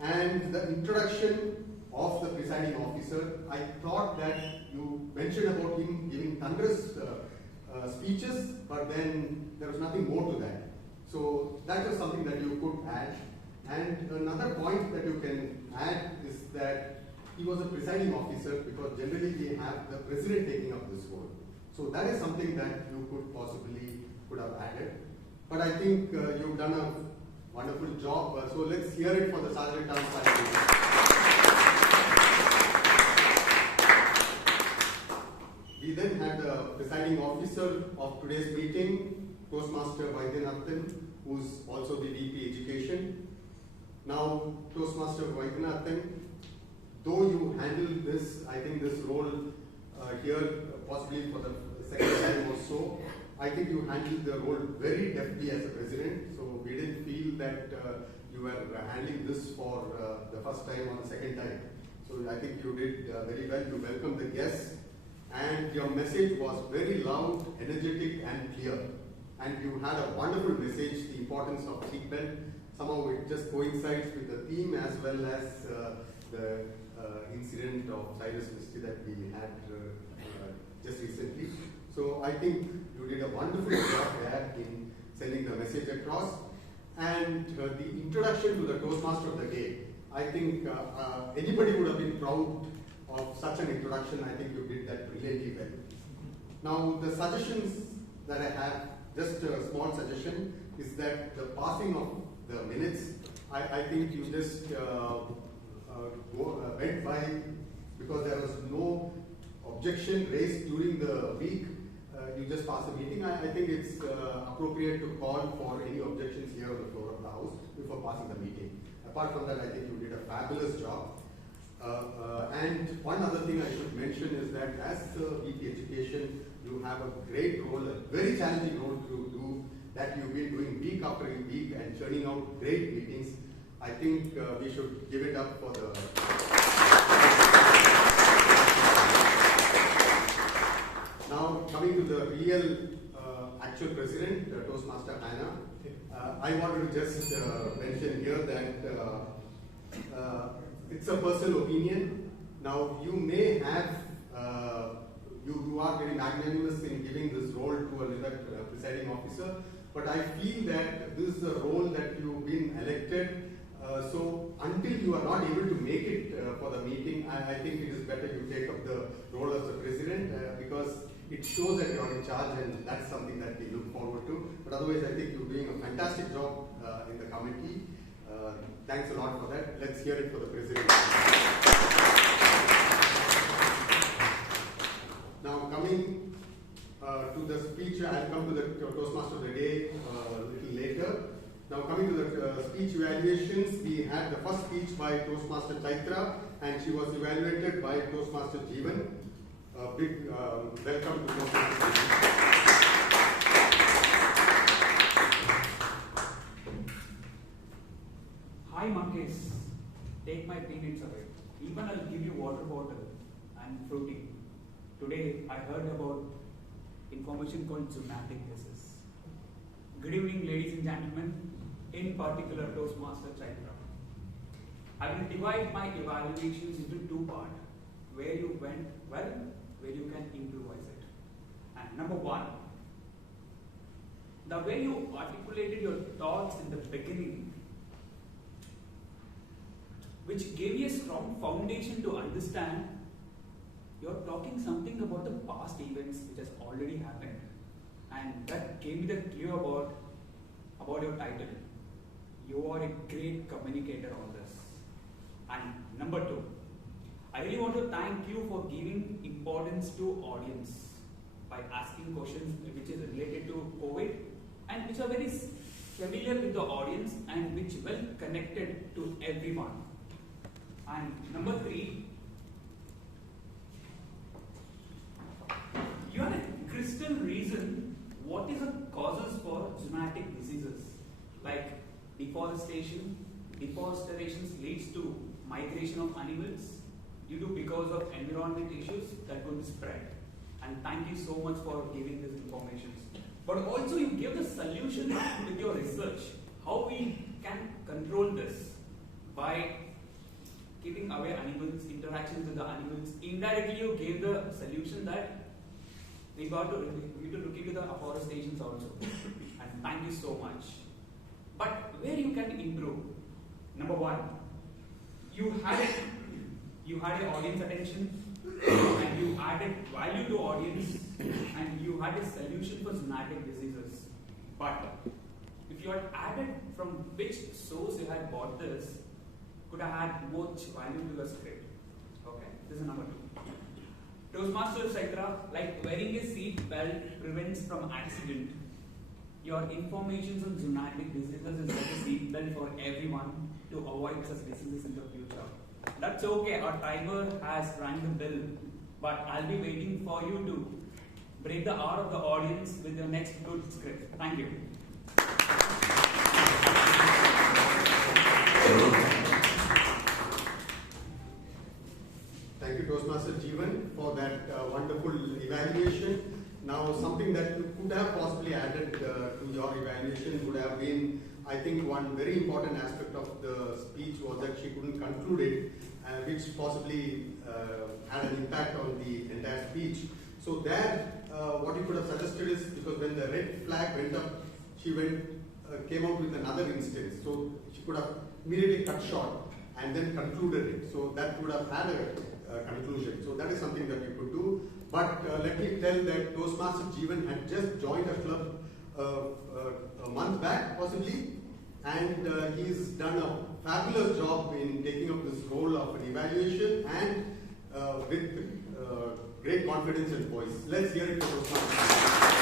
And the introduction of the presiding officer, I thought that you mentioned about him giving thunderous speeches, but then there was nothing more to that. So that was something that you could add. And another point that you can add is that he was a presiding officer, because generally we have the president taking up this role. So that is something that you could have added. But I think you've done a wonderful job. So let's hear it for the SAA TM Sai Deepak. We then had the presiding officer of today's meeting, Toastmaster Vaidyanathan, who's also the VP Education. Now, Toastmaster Vaidyanathan, though you handled this, I think this role here, possibly for the second time or so, I think you handled the role very deftly as a president. So we didn't feel that you were handling this for the first time or the second time. So I think you did very well. You welcomed the guests, and your message was very loud, energetic, and clear. And you had a wonderful message, the importance of seatbelt. Somehow it just coincides with the theme as well as the incident of Cyrus Christie that we had just recently. So I think you did a wonderful job there in sending the message across. And the introduction to the Toastmaster of the Day, I think anybody would have been proud of such an introduction. I think you did that brilliantly well. Now the suggestions that I have, just a small suggestion, is that the passing of the minutes, I think you just went by, because there was no objection raised during the week. You just passed the meeting. I think it's appropriate to call for any objections here on the floor of the House before passing the meeting. Apart from that, I think you did a fabulous job. And one other thing I should mention is that as the VP Education, you have a great role, a very challenging role to do, that you've been doing week after week and churning out great meetings. I think we should give it up for the... Now, coming to the real actual president, Toastmaster Hannah, I wanted to just mention here that it's a personal opinion. Now, you may have, you are very magnanimous in giving this role to another presiding officer, but I feel that this is a role that you've been elected. So until you are not able to make it for the meeting, I think it is better you take up the role as the president, because it shows that you are in charge, and that's something that we look forward to. But otherwise, I think you're doing a fantastic job in the committee. Thanks a lot for that. Let's hear it for the president. Now, coming to the speech, I'll come to the Toastmaster of the Day a little later. Now, coming to the speech evaluations, we had the first speech by Toastmaster Chaitra, and she was evaluated by Toastmaster Jeevan. Big welcome to Toastmaster Jeevan. Hi monkeys, take my peanuts away. Even I'll give you water bottle and fruity. Today I heard about information called Zoonotic Diseases. Good evening, ladies and gentlemen, in particular Toastmaster Chaitra. I will divide my evaluations into two parts, where you went well, where you can improvise it. And number one, the way you articulated your thoughts in the beginning, which gave you a strong foundation to understand you're talking something about the past events which has already happened, and that gave me the clue about your title. You are a great communicator on this. And number two, I really want to thank you for giving importance to audience by asking questions which is related to COVID and which are very familiar with the audience and which well connected to everyone. And number 3, you have a crystal reason what is the causes for zoonotic diseases like deforestation. Deforestation leads to migration of animals due to because of environment issues that will spread. And thank you so much for giving this information. But also you give the solution with your research. How we can control this by keeping away animals, interactions with the animals. Indirectly you gave the solution that we got to look into the afforestations also. And thank you so much. But where you can improve? Number 1, you had an audience attention and you added value to audience and you had a solution for zoonotic diseases. But if you had added from which source you had bought this, could have had much value to the script. Okay, this is number 2. Toastmaster, etc., like wearing a seat belt prevents from accident. Your information on zoonotic diseases is like a seat belt for everyone to avoid such diseases in the future. That's okay, our timer has rang the bell, but I'll be waiting for you to break the hour of the audience with your next good script. Thank you. Thank you, Toastmaster Jeevan, for that wonderful evaluation. Now, something that you could have possibly added to your evaluation would have been, I think, one very important aspect of the speech was that she couldn't conclude it, which possibly had an impact on the entire speech. So there, what you could have suggested is, because when the red flag went up, she came out with another instance. So she could have immediately cut short and then concluded it. So that would have had a conclusion. So that is something that we could do. But let me tell that Toastmaster Jeevan had just joined a club a month back, possibly, and he's done a fabulous job in taking up this role of an evaluation and with great confidence and voice. Let's hear it for Toastmaster Jeevan.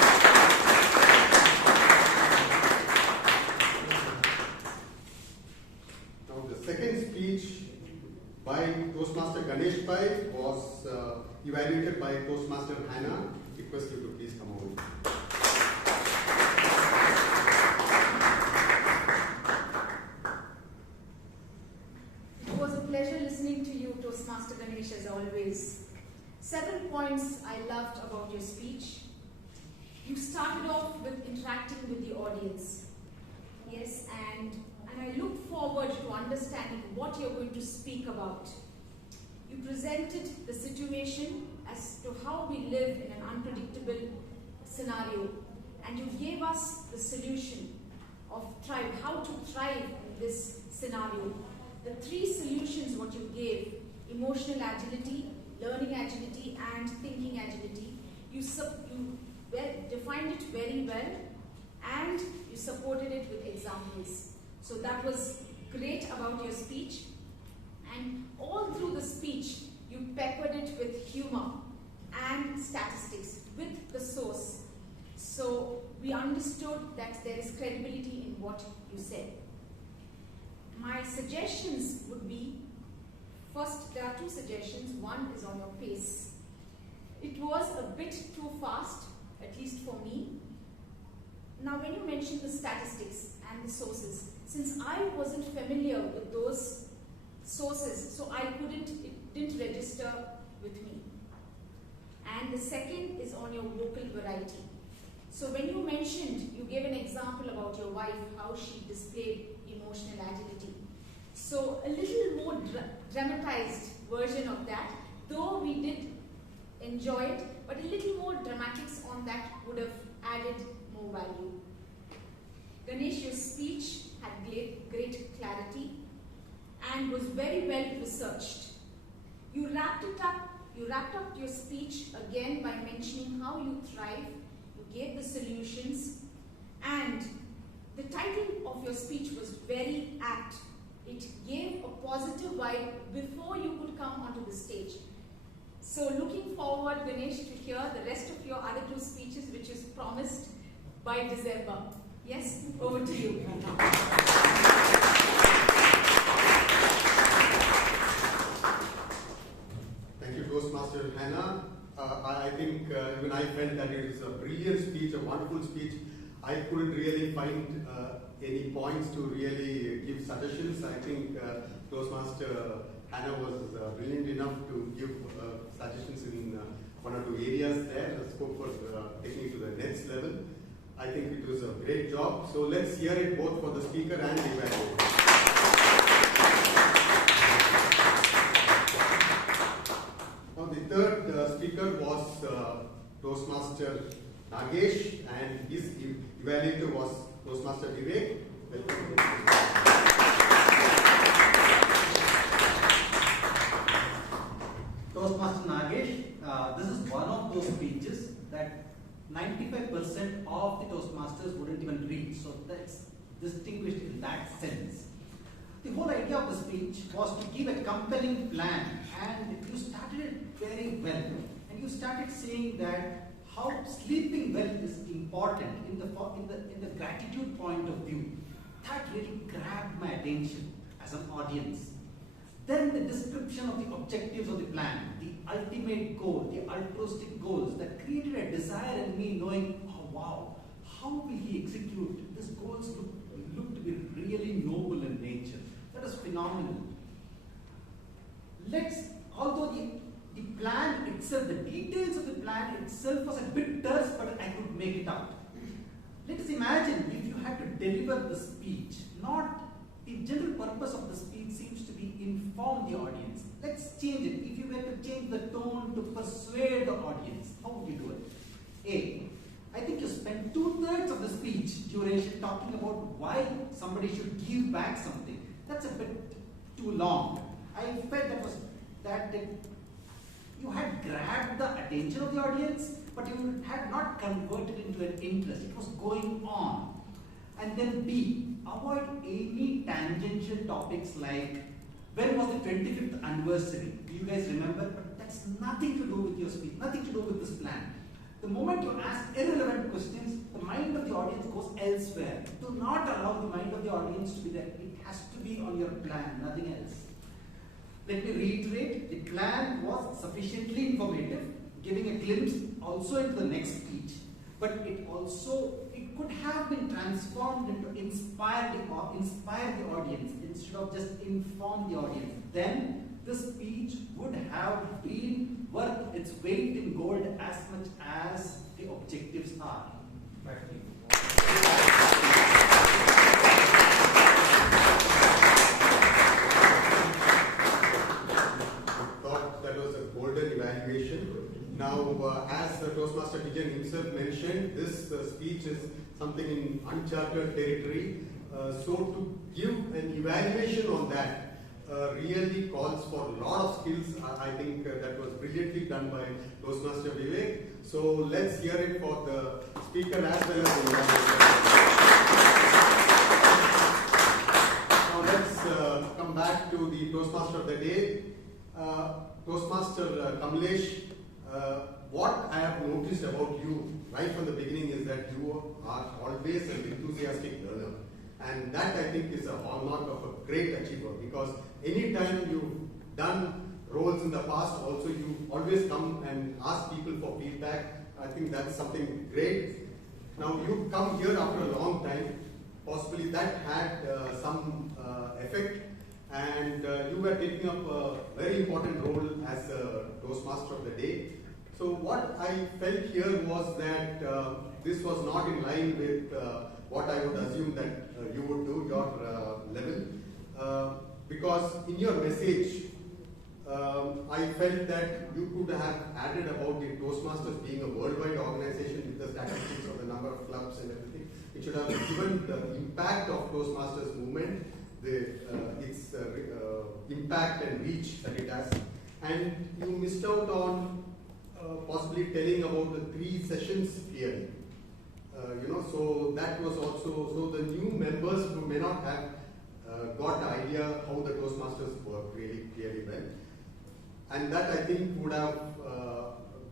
Now, the second speech by Toastmaster Ganesh Pai was evaluated by Toastmaster Hannah. Request you to please come over. It was a pleasure listening to you, Toastmaster Ganesh, as always. Several points I loved about your speech. You started off with interacting with the audience. Yes, and I look forward to understanding what you're going to speak about. You presented the situation as to how we live in an unpredictable scenario, and you gave us the solution of how to thrive in this scenario. The 3 solutions what you gave: emotional agility, learning agility, and thinking agility. You defined it very well, and you supported it with examples. So that was great about your speech. And all through the speech, you peppered it with humor and statistics with the source. So we understood that there is credibility in what you said. My suggestions would be, first, there are 2 suggestions. One is on your pace. It was a bit too fast, at least for me. Now, when you mentioned the statistics and the sources, since I wasn't familiar with those sources, so it didn't register with me. And the second is on your vocal variety. So when you mentioned, you gave an example about your wife, how she displayed emotional agility. So a little more dramatized version of that, though we did enjoy it, but a little more dramatics on that would have added more value. Ganesh, your speech had great clarity and was very well researched. You wrapped up your speech again by mentioning how you thrive, you gave the solutions, and the title of your speech was very apt. It gave a positive vibe before you could come onto the stage. So looking forward, Ganesh, to hear the rest of your other 2 speeches, which is promised by December. Yes, over to you. Toastmaster Hannah. I think even I felt that it is a brilliant speech, a wonderful speech. I couldn't really find any points to really give suggestions. I think Toastmaster Hannah was brilliant enough to give suggestions in one or two areas there, the scope for taking it to the next level. I think it was a great job. So let's hear it both for the speaker and the evaluator. Now the third speaker was Toastmaster Nagesh, and his evaluator was Toastmaster Vivek. Welcome. Toastmaster Nagesh, this is one of those speeches that 95% of the Toastmasters wouldn't even read, so that's distinguished in that sense. The whole idea of the speech was to give a compelling plan, and you started it very well. And you started saying that how sleeping well is important in the gratitude point of view. That really grabbed my attention as an audience. Then the description of the objectives of the plan, the ultimate goal, the altruistic goals that created a desire in me knowing, oh wow, how will he execute? These goals look to be really noble in nature. That is phenomenal. Although the plan itself, the details of the plan itself was a bit terse, but I could make it out. Let us imagine if you had to deliver the speech, the general purpose of the speech seems to be inform the audience. Let's change it. If you were to change the tone to persuade the audience, how would you do it? I think you spent 2/3 of the speech duration talking about why somebody should give back something. That's a bit too long. I felt that you had grabbed the attention of the audience, but you had not converted into an interest. It was going on. And then B, avoid any tangential topics like, when was the 25th anniversary? Do you guys remember? But that's nothing to do with your speech, nothing to do with this plan. The moment you ask irrelevant questions, the mind of the audience goes elsewhere. Do not allow the mind of the audience to be there. It has to be on your plan, nothing else. Let me reiterate, the plan was sufficiently informative, giving a glimpse also into the next speech. But it could have been transformed into inspire the audience instead of just inform the audience. Then this speech would have been worth its weight in gold as much as the objectives are. Thought that was a golden evaluation. Now, as the Toastmaster Vijayan himself mentioned, this speech is something in uncharted territory. So to give an evaluation on that really calls for a lot of skills. I think that was brilliantly done by Toastmaster Vivek. So let's hear it for the speaker as well as the evaluator. Now let's come back to the Toastmaster of the day. Toastmaster Kamlesh, what I have noticed about you right from the beginning is that you are always an enthusiastic learner. And that I think is a hallmark of a great achiever, because anytime you've done roles in the past, also you always come and ask people for feedback. I think that's something great. Now you come here after a long time, possibly that had some effect, and you were taking up a very important role as a Toastmaster of the day. So what I felt here was that this was not in line with what I would assume that you would do, your level. Because in your message, I felt that you could have added about the Toastmasters being a worldwide organization with the statistics of the number of clubs and everything. It should have given the impact of Toastmasters movement, its impact and reach that it has. And you missed out on possibly telling about the 3 sessions clearly. So that was also, so the new members who may not have got the idea how the Toastmasters work really clearly well. And that I think would have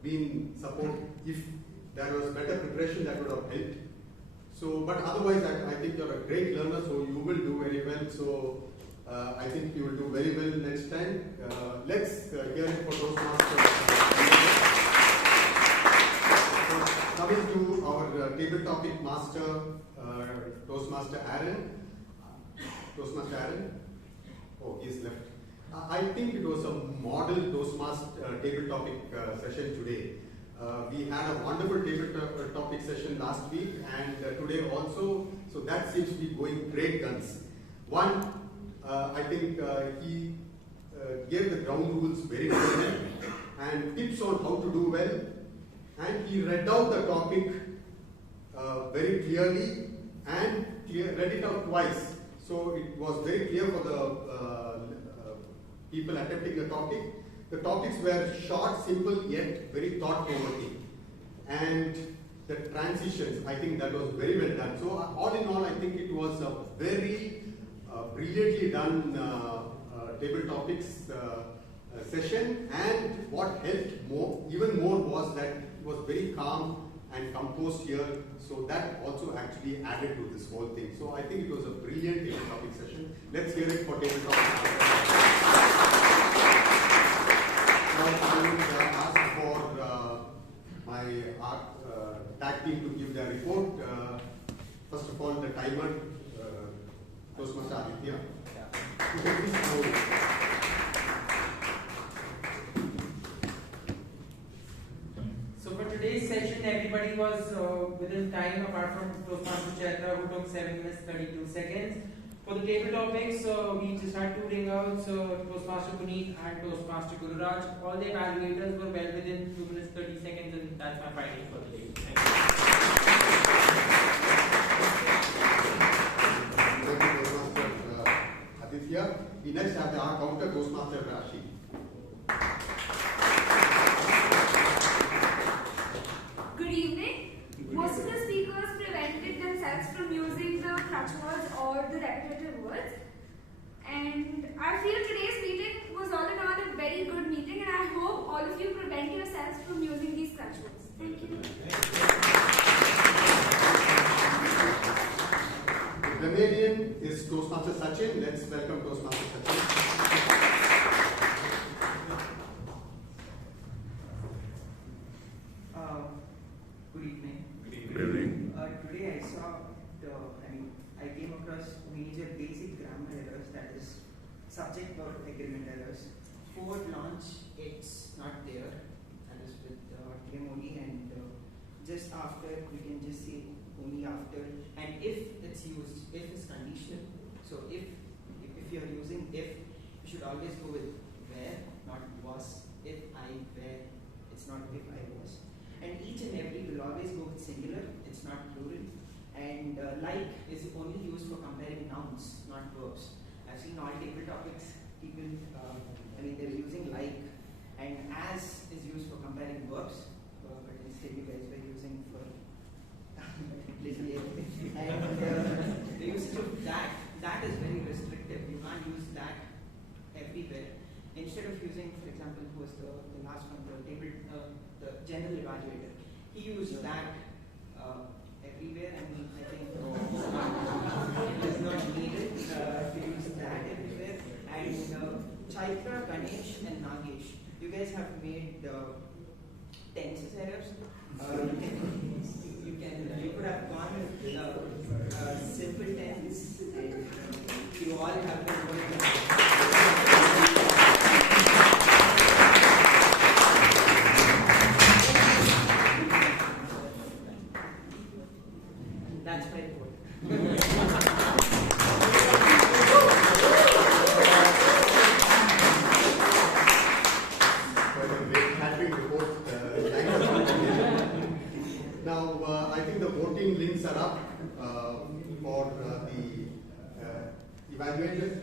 been support if there was better preparation, that would have helped. So, but otherwise I think you're a great learner, so you will do very well. So I think you will do very well next time. Let's hear it for Toastmasters. Toastmaster Aaron. Toastmaster Aaron? Oh, he's left. I think it was a model Toastmaster table topic session today. We had a wonderful table topic session last week and today also, so that seems to be going great guns. One, I think he gave the ground rules very well and tips on how to do well, and he read out the topic very clearly and read it out twice. So it was very clear for the people attempting the topic. The topics were short, simple, yet very thought-provoking. And the transitions, I think that was very well done. So all in all, I think it was a very brilliantly done table topics session. And what helped even more was that it was very calm and composed here. So that also actually added to this whole thing. So I think it was a brilliant table topic session. Let's hear it for table topic. Now I would ask for my tag team to give their report. First of all, the timer, Toastmaster Aditya. So for today's session, everybody was within time apart from Toastmaster Chaitra, who took 7 minutes 32 seconds. For the table topics, we just had 2 ringouts, Toastmaster Puneet and Toastmaster Gururaj. All the evaluators were well within 2 minutes 30 seconds, and that's my finding for the day. Thank you, Toastmaster Aditya. We next have our counter Toastmaster Rashi. Good evening. Most of the speakers prevented themselves from using the crutch words or the repetitive words. And I feel today's meeting was all in all a very good meeting, and I hope all of you prevent yourselves from using these crutch words. Thank you. The grammarian is Toastmaster Sachin. Let's welcome Toastmaster Sachin. Good evening. Good evening. Today I came across major basic grammar errors, that is subject verb agreement errors. Forward launch, it's not there, that is with TM only, and just after, you can just say only after, and if it's used, if is conditional. So if you're using if, you should always go with where, not was. If I were, it's not if I was. And each and every will always go with singular, it's not plural. And like is only used for comparing nouns, not verbs. I've seen all table topics, people, they're using like, and as is used for comparing verbs, but instead you guys were using for literally everything. And the usage of that is very restrictive. You can't use that everywhere. Instead of using, for example, who was the last one, the general evaluator, he used that everywhere, and I think it is not needed to use that everywhere. And Chaitra, Ganesh, and Nagesh, you guys have made tenses errors. You could have gone with simple tense, and you all have been going. That's my report. Now, I think the voting links are up for the evaluators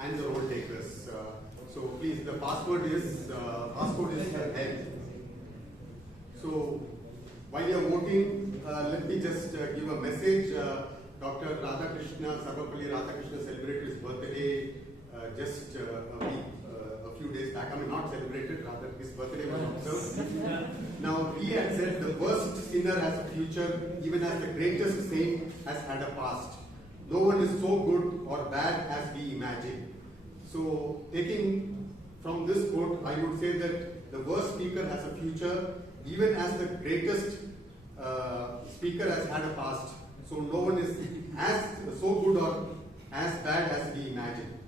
and the roll takers. So please, the password is held. So while you're voting, let me just give a message. Dr. Sarvapalli Radhakrishna celebrated his birthday just a few days back. I mean, not celebrated, rather his birthday was observed. Now, he had said the worst sinner has a future, even as the greatest saint has had a past. No one is so good or bad as we imagine. So, taking from this quote, I would say that the worst speaker has a future, even as the greatest speaker has had a past. So no one is as so good or as bad as we imagine.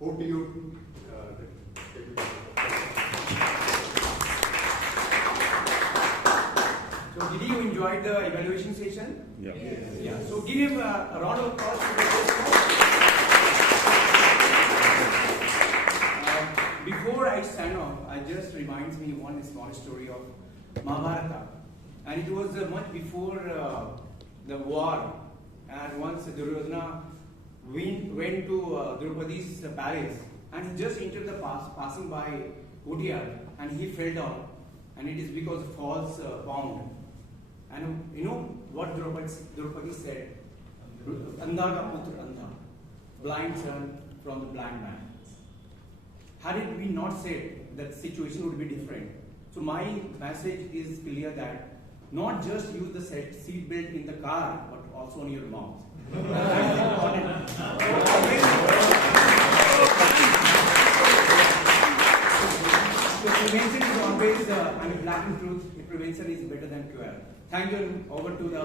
Over to you. So did you enjoy the evaluation session? Yeah. Yeah. So give him a round of applause for the Before I stand off, it just reminds me one small story of Mahabharata. And it was much before the war. And once Duryodhana went to Draupadi's palace, and he just entered the passing by courtyard, and he fell down. And it is because of false bound. And you know what Draupadi said? Andha ka putra andha, blind son from the blind man. Had it we not said, that situation would be different. So my message is clear that not just use the seat belt in the car, but also on your mouth. That's important. So prevention is always, black and truth, prevention is better than cure. Thank you, and over to the...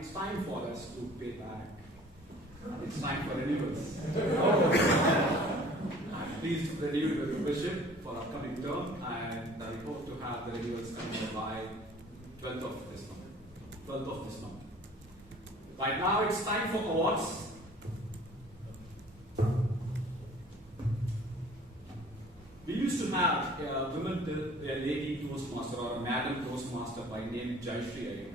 It's time for us to pay back. It's time for renewals. I'm pleased to renew the membership for upcoming term, and we hope to have the renewals coming by 12th of this month. Right now, it's time for awards. We used to have a lady Toastmaster or a Madam Toastmaster by name Jayashree Ayyar.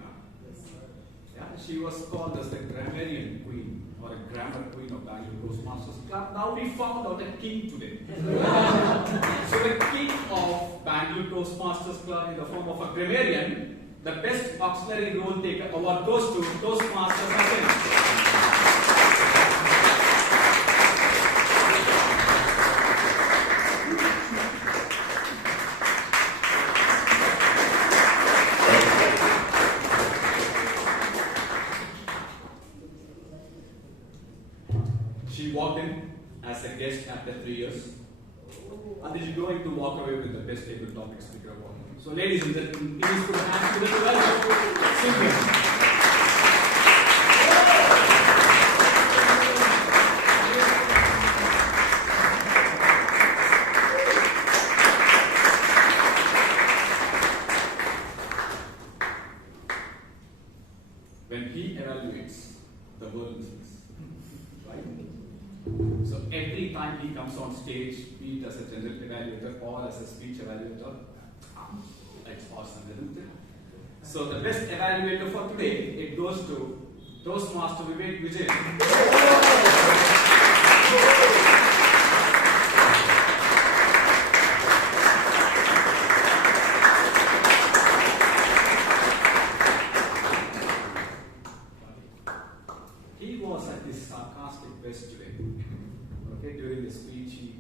Yeah, she was called as the grammarian queen or a grammar queen of Bangalore Toastmasters Club. Now we found out a king today. So the king of Bangalore Toastmasters Club in the form of a grammarian, the best auxiliary role taker award goes to Toastmasters. She walked in as a guest after 3 years, and she's going to walk away with the best table topic speaker award. So, ladies and gentlemen, please put a hand together to welcome Sylvia. When he evaluates, the world listens. Right? So every time he comes on stage, be it as a general evaluator or as a speech evaluator, it's awesome, isn't it? So the best evaluator for today, it goes to Toastmaster Vivek Vijay. He was at this sarcastic best today. Okay, during the speech, he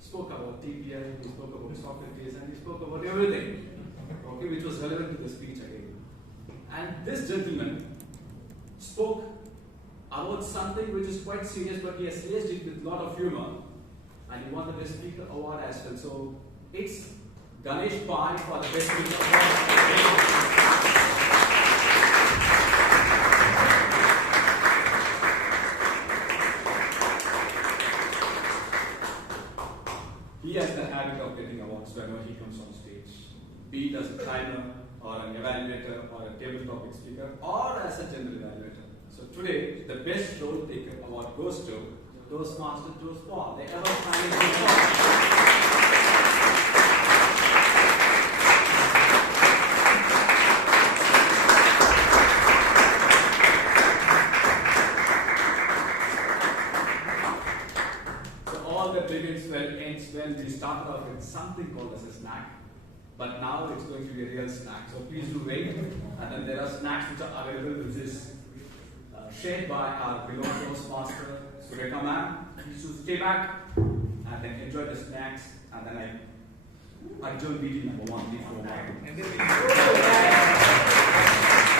spoke about TPI, he spoke about Socrates, and he spoke about everything, okay, which was relevant to the speech again. And this gentleman spoke about something which is quite serious, but he has laced it with a lot of humor, and he won the Best Speaker Award as well. So it's Ganesh Pai for the Best Speaker Award. He has the habit of getting awards whenever he comes on stage, be it as a timer, or an evaluator, or a table topic speaker, or as a general evaluator. So today, the best role taker award goes to Toastmaster Toast Paul, the ever smiling begins well, ends well. We started off with something called as a snack, but now it's going to be a real snack. So please do wait, and then there are snacks which are available, which is shared by our beloved Toastmaster, Sureka ma'am. He used to stay back and then enjoy the snacks, and then I adjourn meeting number 1 before 1.